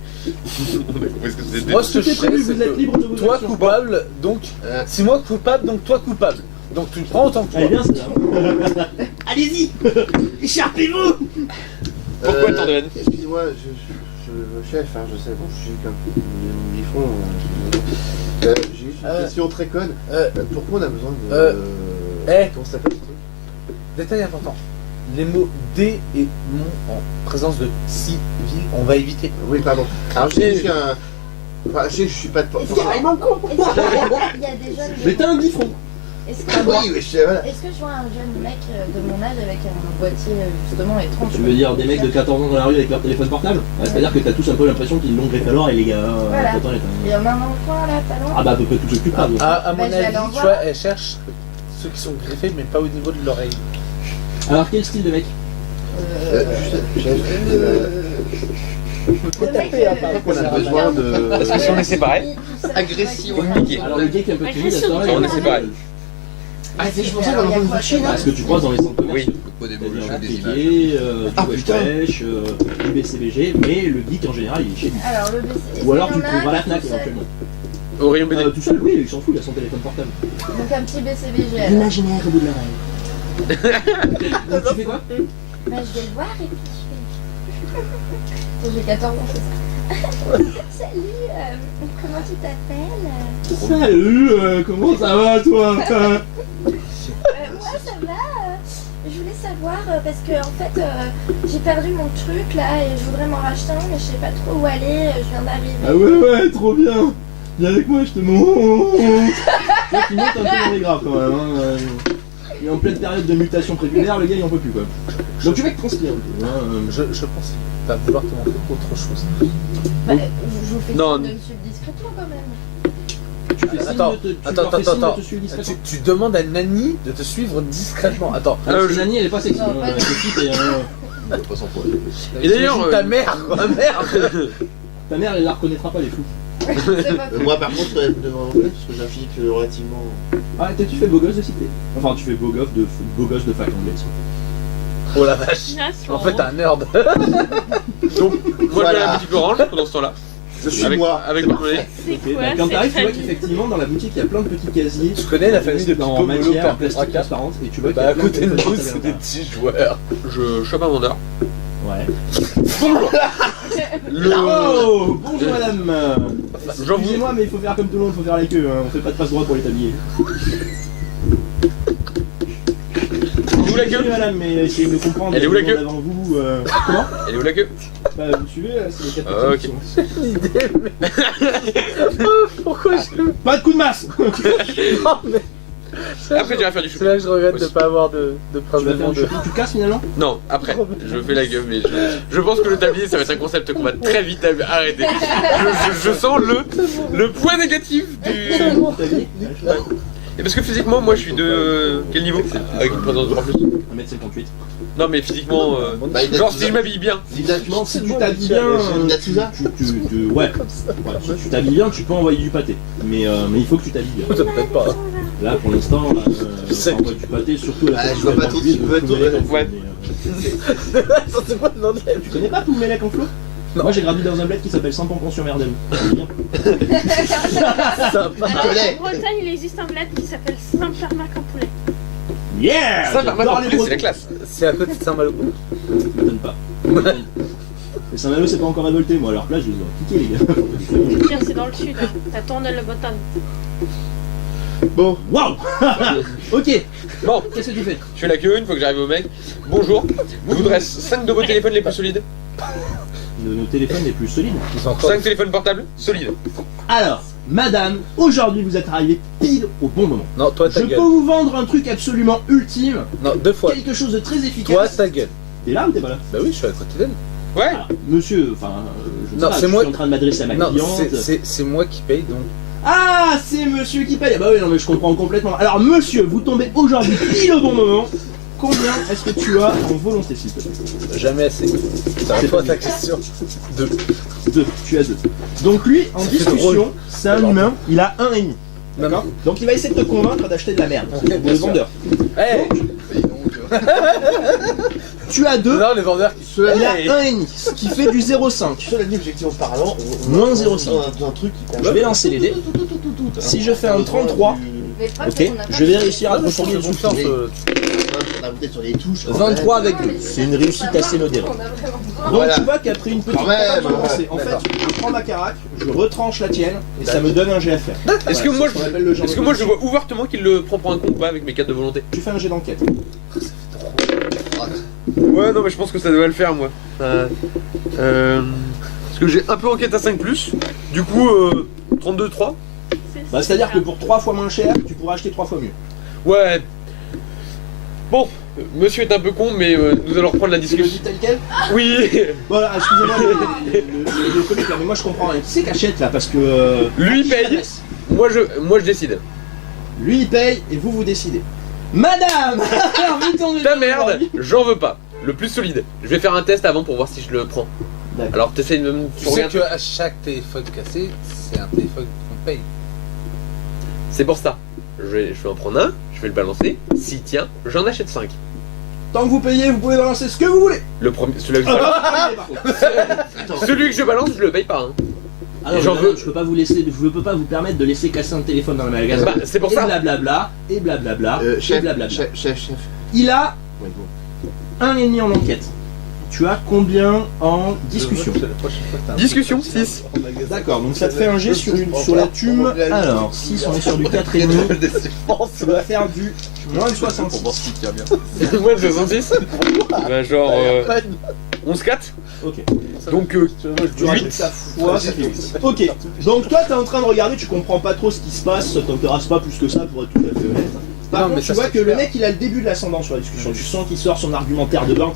On a compris ce que c'était. Moi, ce que Tout je est prévu, sais, c'est vous êtes que libre de vos toi actions. coupable, donc c'est moi coupable, donc toi coupable. Donc tu le prends autant que Allez, toi. viens, c'est là. Allez-y. Écharpez-vous. Pourquoi tant de haine? Excusez-moi, je chef, hein, je sais, bon, je suis comme Biffon. J'ai juste une question très conne. Pourquoi on a besoin de... Comment ça s'appelle ce truc? Détail important. Les mots D et mon en présence de civil, on va éviter. Oui, pardon. Alors, je suis un... Enfin, je sais que je suis pas de... Carrément con. Il y a déjà le... Mais t'es un biffon. Est-ce Ah que, oui, oui, voilà. est-ce que je vois un jeune mec de mon âge avec un boîtier justement étrange? Tu veux dire des mecs de 14 ans dans la rue avec leur téléphone portable? C'est-à-dire que t'as tous un peu l'impression qu'ils l'ont greffé alors et les gars... Voilà. Attends, Il y en a un dans le coin là, pas loin. Ah bah à peu près tous occupés. À mon Bah, je vais aller en avis, tu voir. vois, elle cherche ceux qui sont griffés, mais pas au niveau de l'oreille. Alors quel style de mec? Le mec, On a besoin de... Parce que si on est séparés, tout ça, agressif, ouais, compliqué. Alors le gars qui est un peu timide, Agression. à ce On est séparés. Ah, c'est je pensais qu'on avait une machine. Parce que tu croises dans les centres commerciaux. Au début, C'est-à-dire je un fais des images. piquet, Ah, du putain. wesh-wesh, du BCBG, mais le geek en général il est chez lui. Alors le BC. Ou alors tu il y le en a trouveras à la tout FNAC seul. éventuellement. Au rayon BD. Tout seul, oui, il s'en fout, il a son téléphone portable. Donc un petit BCBG. alors. L'imaginaire au bout de l'oreille. Donc tu fais quoi? Bah, je vais le voir et puis je fais. J'ai 14 ans, c'est ça. Salut, comment tu t'appelles? Salut, comment ça va toi? Moi ça va. Je voulais savoir parce que en fait j'ai perdu mon truc là et je voudrais m'en racheter un mais je sais pas trop où aller. Je viens d'arriver. Ah ouais, trop bien. Viens avec moi, je te montre. Tu vois qu'il monte un peu dans les graves quand même. Hein. Il est en pleine période de mutation prévulaire, le gars il en peut plus quoi. Donc tu vas te transpirer un peu. Hein. Je pense qu'il va vouloir te montrer autre chose. Bah, je vous fais Non. signe de me suivre discrètement quand même. Tu fais signe Attends, de te, tu attends, leur fais attends, signe de attends. te suivre discrètement. Tu demandes à Nani de te suivre discrètement. Attends. Alors, Nani, elle est pas sexy. Non, pas du C'est qui, t'es Et d'ailleurs, T'imagines ta mère, quoi, merde. ta mère, elle la reconnaîtra pas, les fous. C'est pas Moi par contre, devant parce que j'ai un physique relativement. Ah, tu fais beau gosse de cité. Enfin, tu fais beau gosse de fac anglaise. Oh la vache. Ah, En fait, t'es un nerd. donc, moi je vais à Voilà. la boutique Orange pendant ce temps-là. Je suis Avec, moi. avec mon collègue. C'est Ok, quoi bah, quand cette t'arrives, tu vois famille qu'effectivement dans la boutique il y a plein de petits casiers. Tu connais la famille de en Pipo, matière Molo, en Père plastique Tracas. transparente et tu vois qu'il y Bah a à plein côté de de nous, petits c'est des casiers petits joueurs. Je chope un vendeur. Ouais. Bonjour. Oh, bonjour madame. J'en Excusez-moi mais il faut faire comme tout le monde, il faut faire la queue, hein. On fait pas de passe droit pour les tabliers. Où la queue Désolé, madame, mais essayez de comprendre. Elle est où la il y a queue du monde avant vous, comment Elle est où la queue? Bah vous me suivez, là, c'est les 4 Ah, personnes ok. qui sont- Pourquoi je. Pas de coup de masse. Non, mais Après j'irai faire du c'est shopping. là que je regrette de Aussi. pas avoir de Tu prince vas de faire monde. du shopping, tu casses finalement. Non, après, je fais la gueule, mais je pense que le tablier ça va être un concept qu'on va très vite arrêter. Je sens le point négatif du. Tablier. Et parce que physiquement, moi je suis de. Quel niveau? Avec une présence de 3 plus. 1m58. Non, mais physiquement. Genre si je m'habille bien. Non, si tu t'habilles bien, ouais. Si tu t'habilles bien, tu peux envoyer du pâté. Mais il faut que tu t'habilles bien. Peut-être pas. Là, pour l'instant, sais. on envoie du pâté, surtout la Ah, je vois pas trop qui peut être Ouais. C'est quoi le nom de la Tu connais pas Poumelec en flot? Non. Moi j'ai grandi dans un bled qui s'appelle Saint-Pampon-sur-Merdem. sympa. connais. En Bretagne, il existe un bled qui s'appelle Saint-Parmac en poulet. Yeah! Ça va J'adore pas les c'est la Bretons. classe. C'est à côté de Saint-Malo. M'étonne pas. Mais Saint-Malo c'est pas encore révolté, moi à leur place je les aurais piqués les gars. Tiens, c'est dans le sud. Hein. T'as tourné le Bretagne. Bon, Waouh! Ok, Bon, qu'est-ce que tu fais? je fais la queue une fois que j'arrive au mec. Bonjour, je vous dresse 5 de vos téléphones les plus solides. Nos téléphones les plus solides. Ils ont encore. 5 téléphones portables solides. Alors, madame, aujourd'hui vous êtes arrivé pile au bon moment. Non, toi Je ta peux gueule. vous vendre un truc absolument ultime, Non, 2 fois. quelque chose de très Toi efficace. ta gueule. T'es là ou t'es pas là? Bah oui, je suis à côté d'elle. Ouais. Alors, monsieur, enfin, je sais Non, pas, c'est je moi suis en train de m'adresser à ma Non, cliente. c'est moi qui paye donc. Ah, c'est monsieur qui paye. Ah bah oui, non mais je comprends complètement. Alors monsieur, vous tombez aujourd'hui pile au bon moment. Combien est-ce que tu as en volonté, s'il te plaît? Jamais assez. Ça répond à ta question. 2. 2, tu as 2. Donc lui, en Ça fait discussion, drôle. c'est un humain, il a 1,5. D'accord. Non. Donc il va essayer de te convaincre d'acheter de la merde. bien Pour le sûr. vendeur. Hey Tu as 2, Non, les vendeurs qui. il a 1,5, ce qui fait du 0,5. cela dit, objectivement parlant, Moins 0,5. un truc qui Je vais lancer les dés. Si je fais un 33, Mais pas ok, parce qu'on a pas je vais de- réussir à te Je retourner le pense souffle. On a peut-être sur les touches. quand 23 même. avec 2. C'est une réussite assez modérée. On a vraiment besoin. Donc Voilà. tu vois qu'après une petite Quand même, période avancée, en fait, D'accord. je prends ma carac, je retranche la tienne et ça me donne un jet à faire. Est-ce que Voilà, moi c'est ce qu'on appelle le genre est-ce de que moi je politique. vois ouvertement qu'il le prend pour un con ou pas avec mes cartes de volonté? Tu fais un jet d'enquête. Ouais, non, mais je pense que ça devrait le faire moi. Parce que j'ai un peu enquête à 5 plus. Du coup, 32-3. Bah, c'est-à-dire que pour 3 fois moins cher, tu pourras acheter 3 fois mieux. Ouais. Bon, monsieur est un peu con, mais nous allons reprendre la Tu le dis discussion. tel quel? Oui. Voilà, excusez-moi le comique là, mais moi je comprends rien. Qui c'est qui achète là? Parce que. Lui, il qui paye. s'adresse Moi je décide. Lui il paye et vous décidez. Madame! Vous tombez Ta dedans merde, aujourd'hui. j'en veux pas. Le plus solide. Je vais faire un test avant pour voir si je le prends. D'accord. Alors t'essayes de me Tu sais qu'à chaque téléphone cassé, c'est un téléphone qu'on paye. C'est pour ça. Je vais en prendre un, je vais le balancer. S'il tient, j'en achète 5. Tant que vous payez, vous pouvez balancer ce que vous voulez. Le premier, celui que je Ah, balance, pas payer, par contre. celui que je balance, je le paye pas. Hein. Ah non, J'en mais madame, veux. je peux pas vous laisser, je peux pas vous permettre de laisser casser un téléphone dans le magasin. Bah, c'est pour et ça. blablabla, et blablabla, et Chef, blablabla. chef. Il a Ouais, bon. 1,5 en enquête. Tu as combien en discussion? Discussion 6. D'accord, donc ça te fait un jet sur la thume. Alors, 6, on est sur du 4,5. Ça va faire du moins de 66. Moi de 66. Bah genre 11-4. Ok. Donc Tu rajoutes ta foi, ça fait 8. Ok, donc toi t'es en train de regarder, tu comprends pas trop ce qui se passe, ça t'intéresse pas plus que ça pour être tout à fait honnête. Par Non, contre, mais tu ça vois serait que le super. mec il a le début de l'ascendant sur la discussion, tu sens qu'il sort son argumentaire de bain.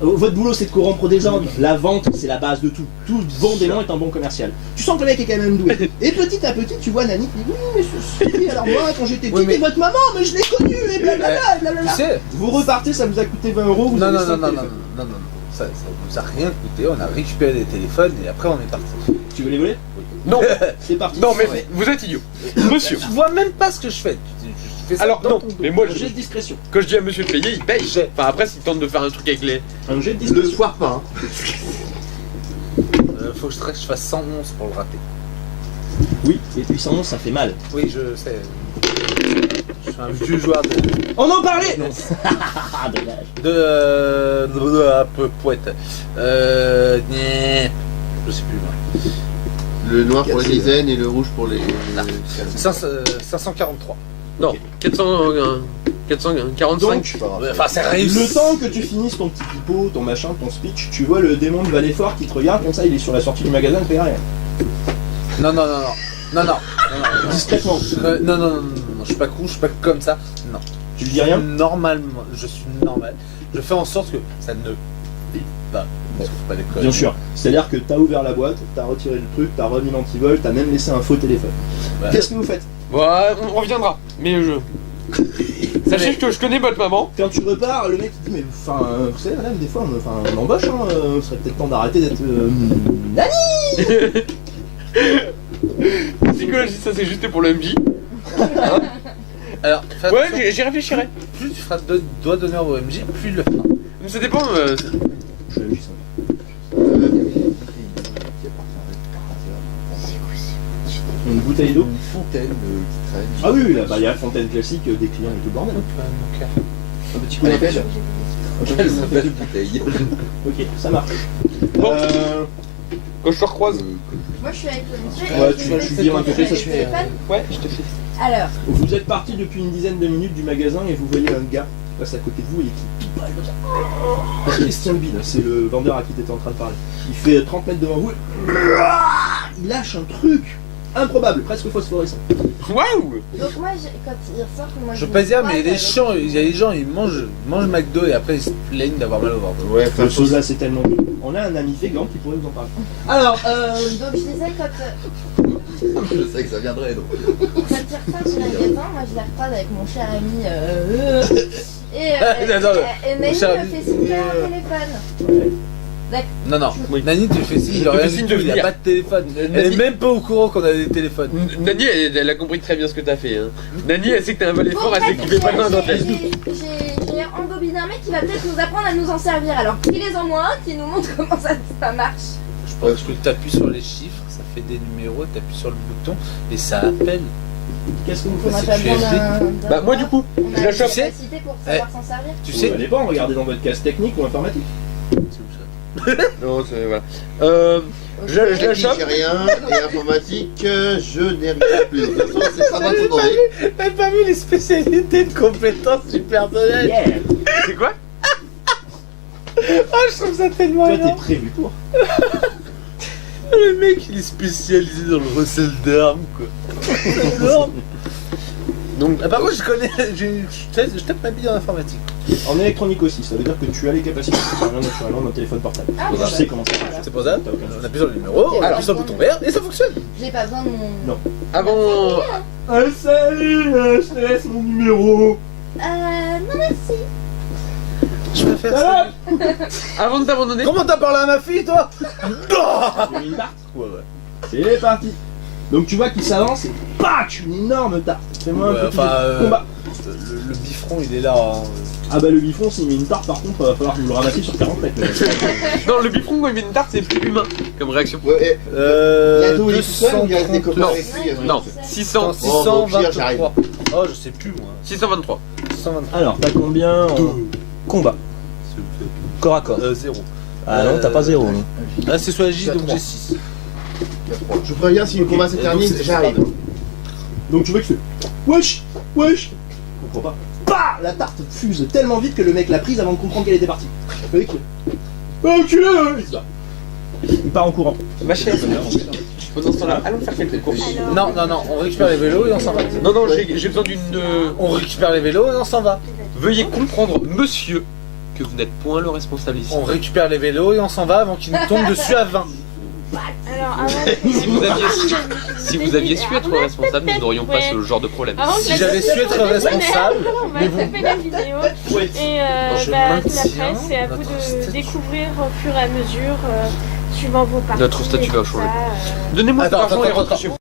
Votre boulot c'est de corrompre des gens. La vente c'est la base de tout. Tout bon démon est un bon commercial. Tu sens que le mec est quand même doué. Et petit à petit tu vois Nani qui dit oui mais ceci, alors moi quand j'étais petit c'était votre maman mais je l'ai connue et blablabla et blablabla. Tu sais, Vous repartez, ça vous a coûté 20 euros. Vous non, avez non, cinq non, non, non, téléphones. non, non, non, ça nous a rien coûté, on a récupéré les téléphones et après on est parti. Tu veux les voler? Non, C'est parti. non, mais vous êtes idiot. Monsieur. Tu vois même pas ce que je fais. Je fais ça Alors, dans non, ton dos. mais moi, Jet de discrétion. quand je dis à monsieur de payer, il paye. Enfin, après, s'il tente de faire un truc avec les. Un jet de Le discrétion. soir pas. Faut que je fasse 111 pour le rater. Oui, et puis 111 ça fait mal. Oui, je sais. Je suis un vieux joueur On en parlait. Ah, Dommage. de un peu poète. Je sais plus moi. Le noir pour les dizaines et le rouge pour les. 543. Non, 445. Donc, Enfin, c'est réussi. le temps que tu finisses ton petit pipeau, ton machin, ton speech, tu vois le démon de Valéfort qui te regarde comme ça, il est sur la sortie du magasin, il fait rien. Non, non, non, non. Non, non. Discrètement. Non, non, non, non, je suis pas con, je suis pas comme ça. Non. Tu lui dis rien? Normalement, je suis normal. Je fais en sorte que ça ne vibre pas. Faut pas déconner. Bien sûr. C'est-à-dire que t'as ouvert la boîte, t'as retiré le truc, t'as remis l'antivol, t'as même laissé un faux téléphone. Ouais. Qu'est-ce que vous faites? Bon, on reviendra. Mais je. Sachez que je connais votre maman. Quand tu repars, le mec il dit mais enfin, vous savez madame, des fois on embauche, hein, ce serait peut-être temps d'arrêter d'être... Nani. Psychologie, ça c'est juste pour le MJ. Alors, fais Ouais, attention, j'y réfléchirai. plus tu feras de doigts d'honneur au MJ, plus il le fera. Mais ça dépend. Je l'ai vu ça. Une bouteille d'eau. Une fontaine qui traîne. Ah oui, là, bah, il y a la fontaine classique des clients et tout le bordel. Un petit coup d'appel. Elle s'appelle bouteille. Ok, ça marche. Bon. Quand je te recroise. Moi je suis avec le monsieur. Ouais, et tu je vires un peu, vais ça le se fait, téléphone. Ouais, je te fais. Alors, Vous êtes parti depuis une dizaine de minutes du magasin et vous voyez un gars qui passe à côté de vous et qui pipe comme ça. Il se tient le bide, c'est le vendeur à qui tu étais en train de parler. Il fait 30 mètres devant vous. Il lâche un truc improbable, presque phosphorescent. Waouh! donc moi quand il ressort, moi Je me veux pas dire, croise mais les avec- gens, il y a des gens, ils mangent McDo et après ils se plaignent d'avoir mal au ventre. Ouais, Cette chose-là, c'est tellement nul. On a un ami végan qui pourrait vous en parler. Alors, Donc je disais quand Je sais que ça viendrait donc. il ressort du magasin, moi je la recroise avec mon cher ami et Nani me cher ami, fait signe un téléphone. Non, non, Oui. Nani, tu fais signe, Je il te a fais rien signe du de tout, il a venir. pas de téléphone. Elle Nani- est même pas au courant qu'on a des téléphones. Nani, elle a compris très bien ce que t'as fait. Hein. Nani, elle sait que t'es un valet Bon, fort, elle sait bref, qu'il fait pas de main dans ta j'ai embobiné un mec qui va peut-être nous apprendre à nous en servir. Alors pris-les-en moi, qui nous montre comment ça marche. Je pense que tu appuies sur les chiffres, ça fait des numéros, tu appuies sur le bouton et ça appelle. qu'est-ce que vous On n'a faites? pas besoin d'un. Bah, moi, du coup, on je a la la chope. capacité pour savoir s'en servir. Tu Ça sais, dépend, regardez dans votre case technique ou informatique. Non, c'est. Voilà. Je la Technique, chope. j'ai rien, et informatique, je n'ai rien plus. De toute façon, c'est pas moi qui vous demander. t'as pas vu les spécialités de compétences du personnel? Yeah. C'est quoi? Ah, je trouve ça tellement Toi, t'es énorme. prévu pour. Le mec, il est spécialisé dans le recel d'armes, quoi. C'est énorme. Donc, Ah, par contre, je connais, je tape ma bille en informatique. En électronique aussi, ça veut dire que tu as les capacités de faire rien naturellement dans le téléphone portable. Ah, Je bah, sais comment ça marche. C'est pour ça, T'as aucun souci. on appuie sur le numéro, on appuie sur le bouton vert et ça fonctionne. J'ai pas besoin de mon. avant. Ah, salut, je te laisse mon numéro. Non merci. Je préfère Ah, ça. Avant de t'abandonner. Comment t'as parlé à ma fille, toi? Il y a une tarte. Ouais, ouais. C'est parti. Donc tu vois qu'il s'avance et pac, une énorme tarte. Fais-moi Ouais, un petit enfin, combat. Le bifron, il est là. Hein. Ah bah le bifon, s'il met une tarte par contre, va falloir que vous le ramassiez sur 40 mètres. Non, le bifron, quand il met une tarte, c'est plus humain comme réaction. Ouais, et bientôt il est tout seul ou il reste des copains Non. avec lui Non, 600. 623. Oh, je sais plus, moi. 623. 623. Alors, t'as combien en combat? Corps à corps. 0. Ah non, t'as pas 0. Là, c'est sur la J, J'ai donc trois. j'ai 6. Je préviens si le combat s'éternise, donc, c'est j'arrive. Donc tu vois que tu fais wesh, wesh. Je comprends pas. Bah, la tarte fuse tellement vite que le mec l'a prise avant de comprendre qu'elle était partie. Le mec, enculé, il se bat. Il part en courant. Ma chère, pendant ce temps-là, allons faire quelques courses. Non, non, non, on récupère les vélos et on s'en va. Non, non, j'ai besoin d'une. On récupère les vélos et on s'en va. Veuillez comprendre, monsieur, que vous n'êtes point le responsable ici. On récupère les vélos et on s'en va avant qu'ils nous tombent dessus à 20. Alors, avant Si vous aviez su être responsable, nous n'aurions pas ce genre de problème. Si j'avais su être responsable, on va taper la vidéo. Et après, c'est à vous de découvrir au fur et à mesure, suivant vos parcours. Notre statut va changer. Donnez-moi Attends, cet argent et attends, rentrez chez vous.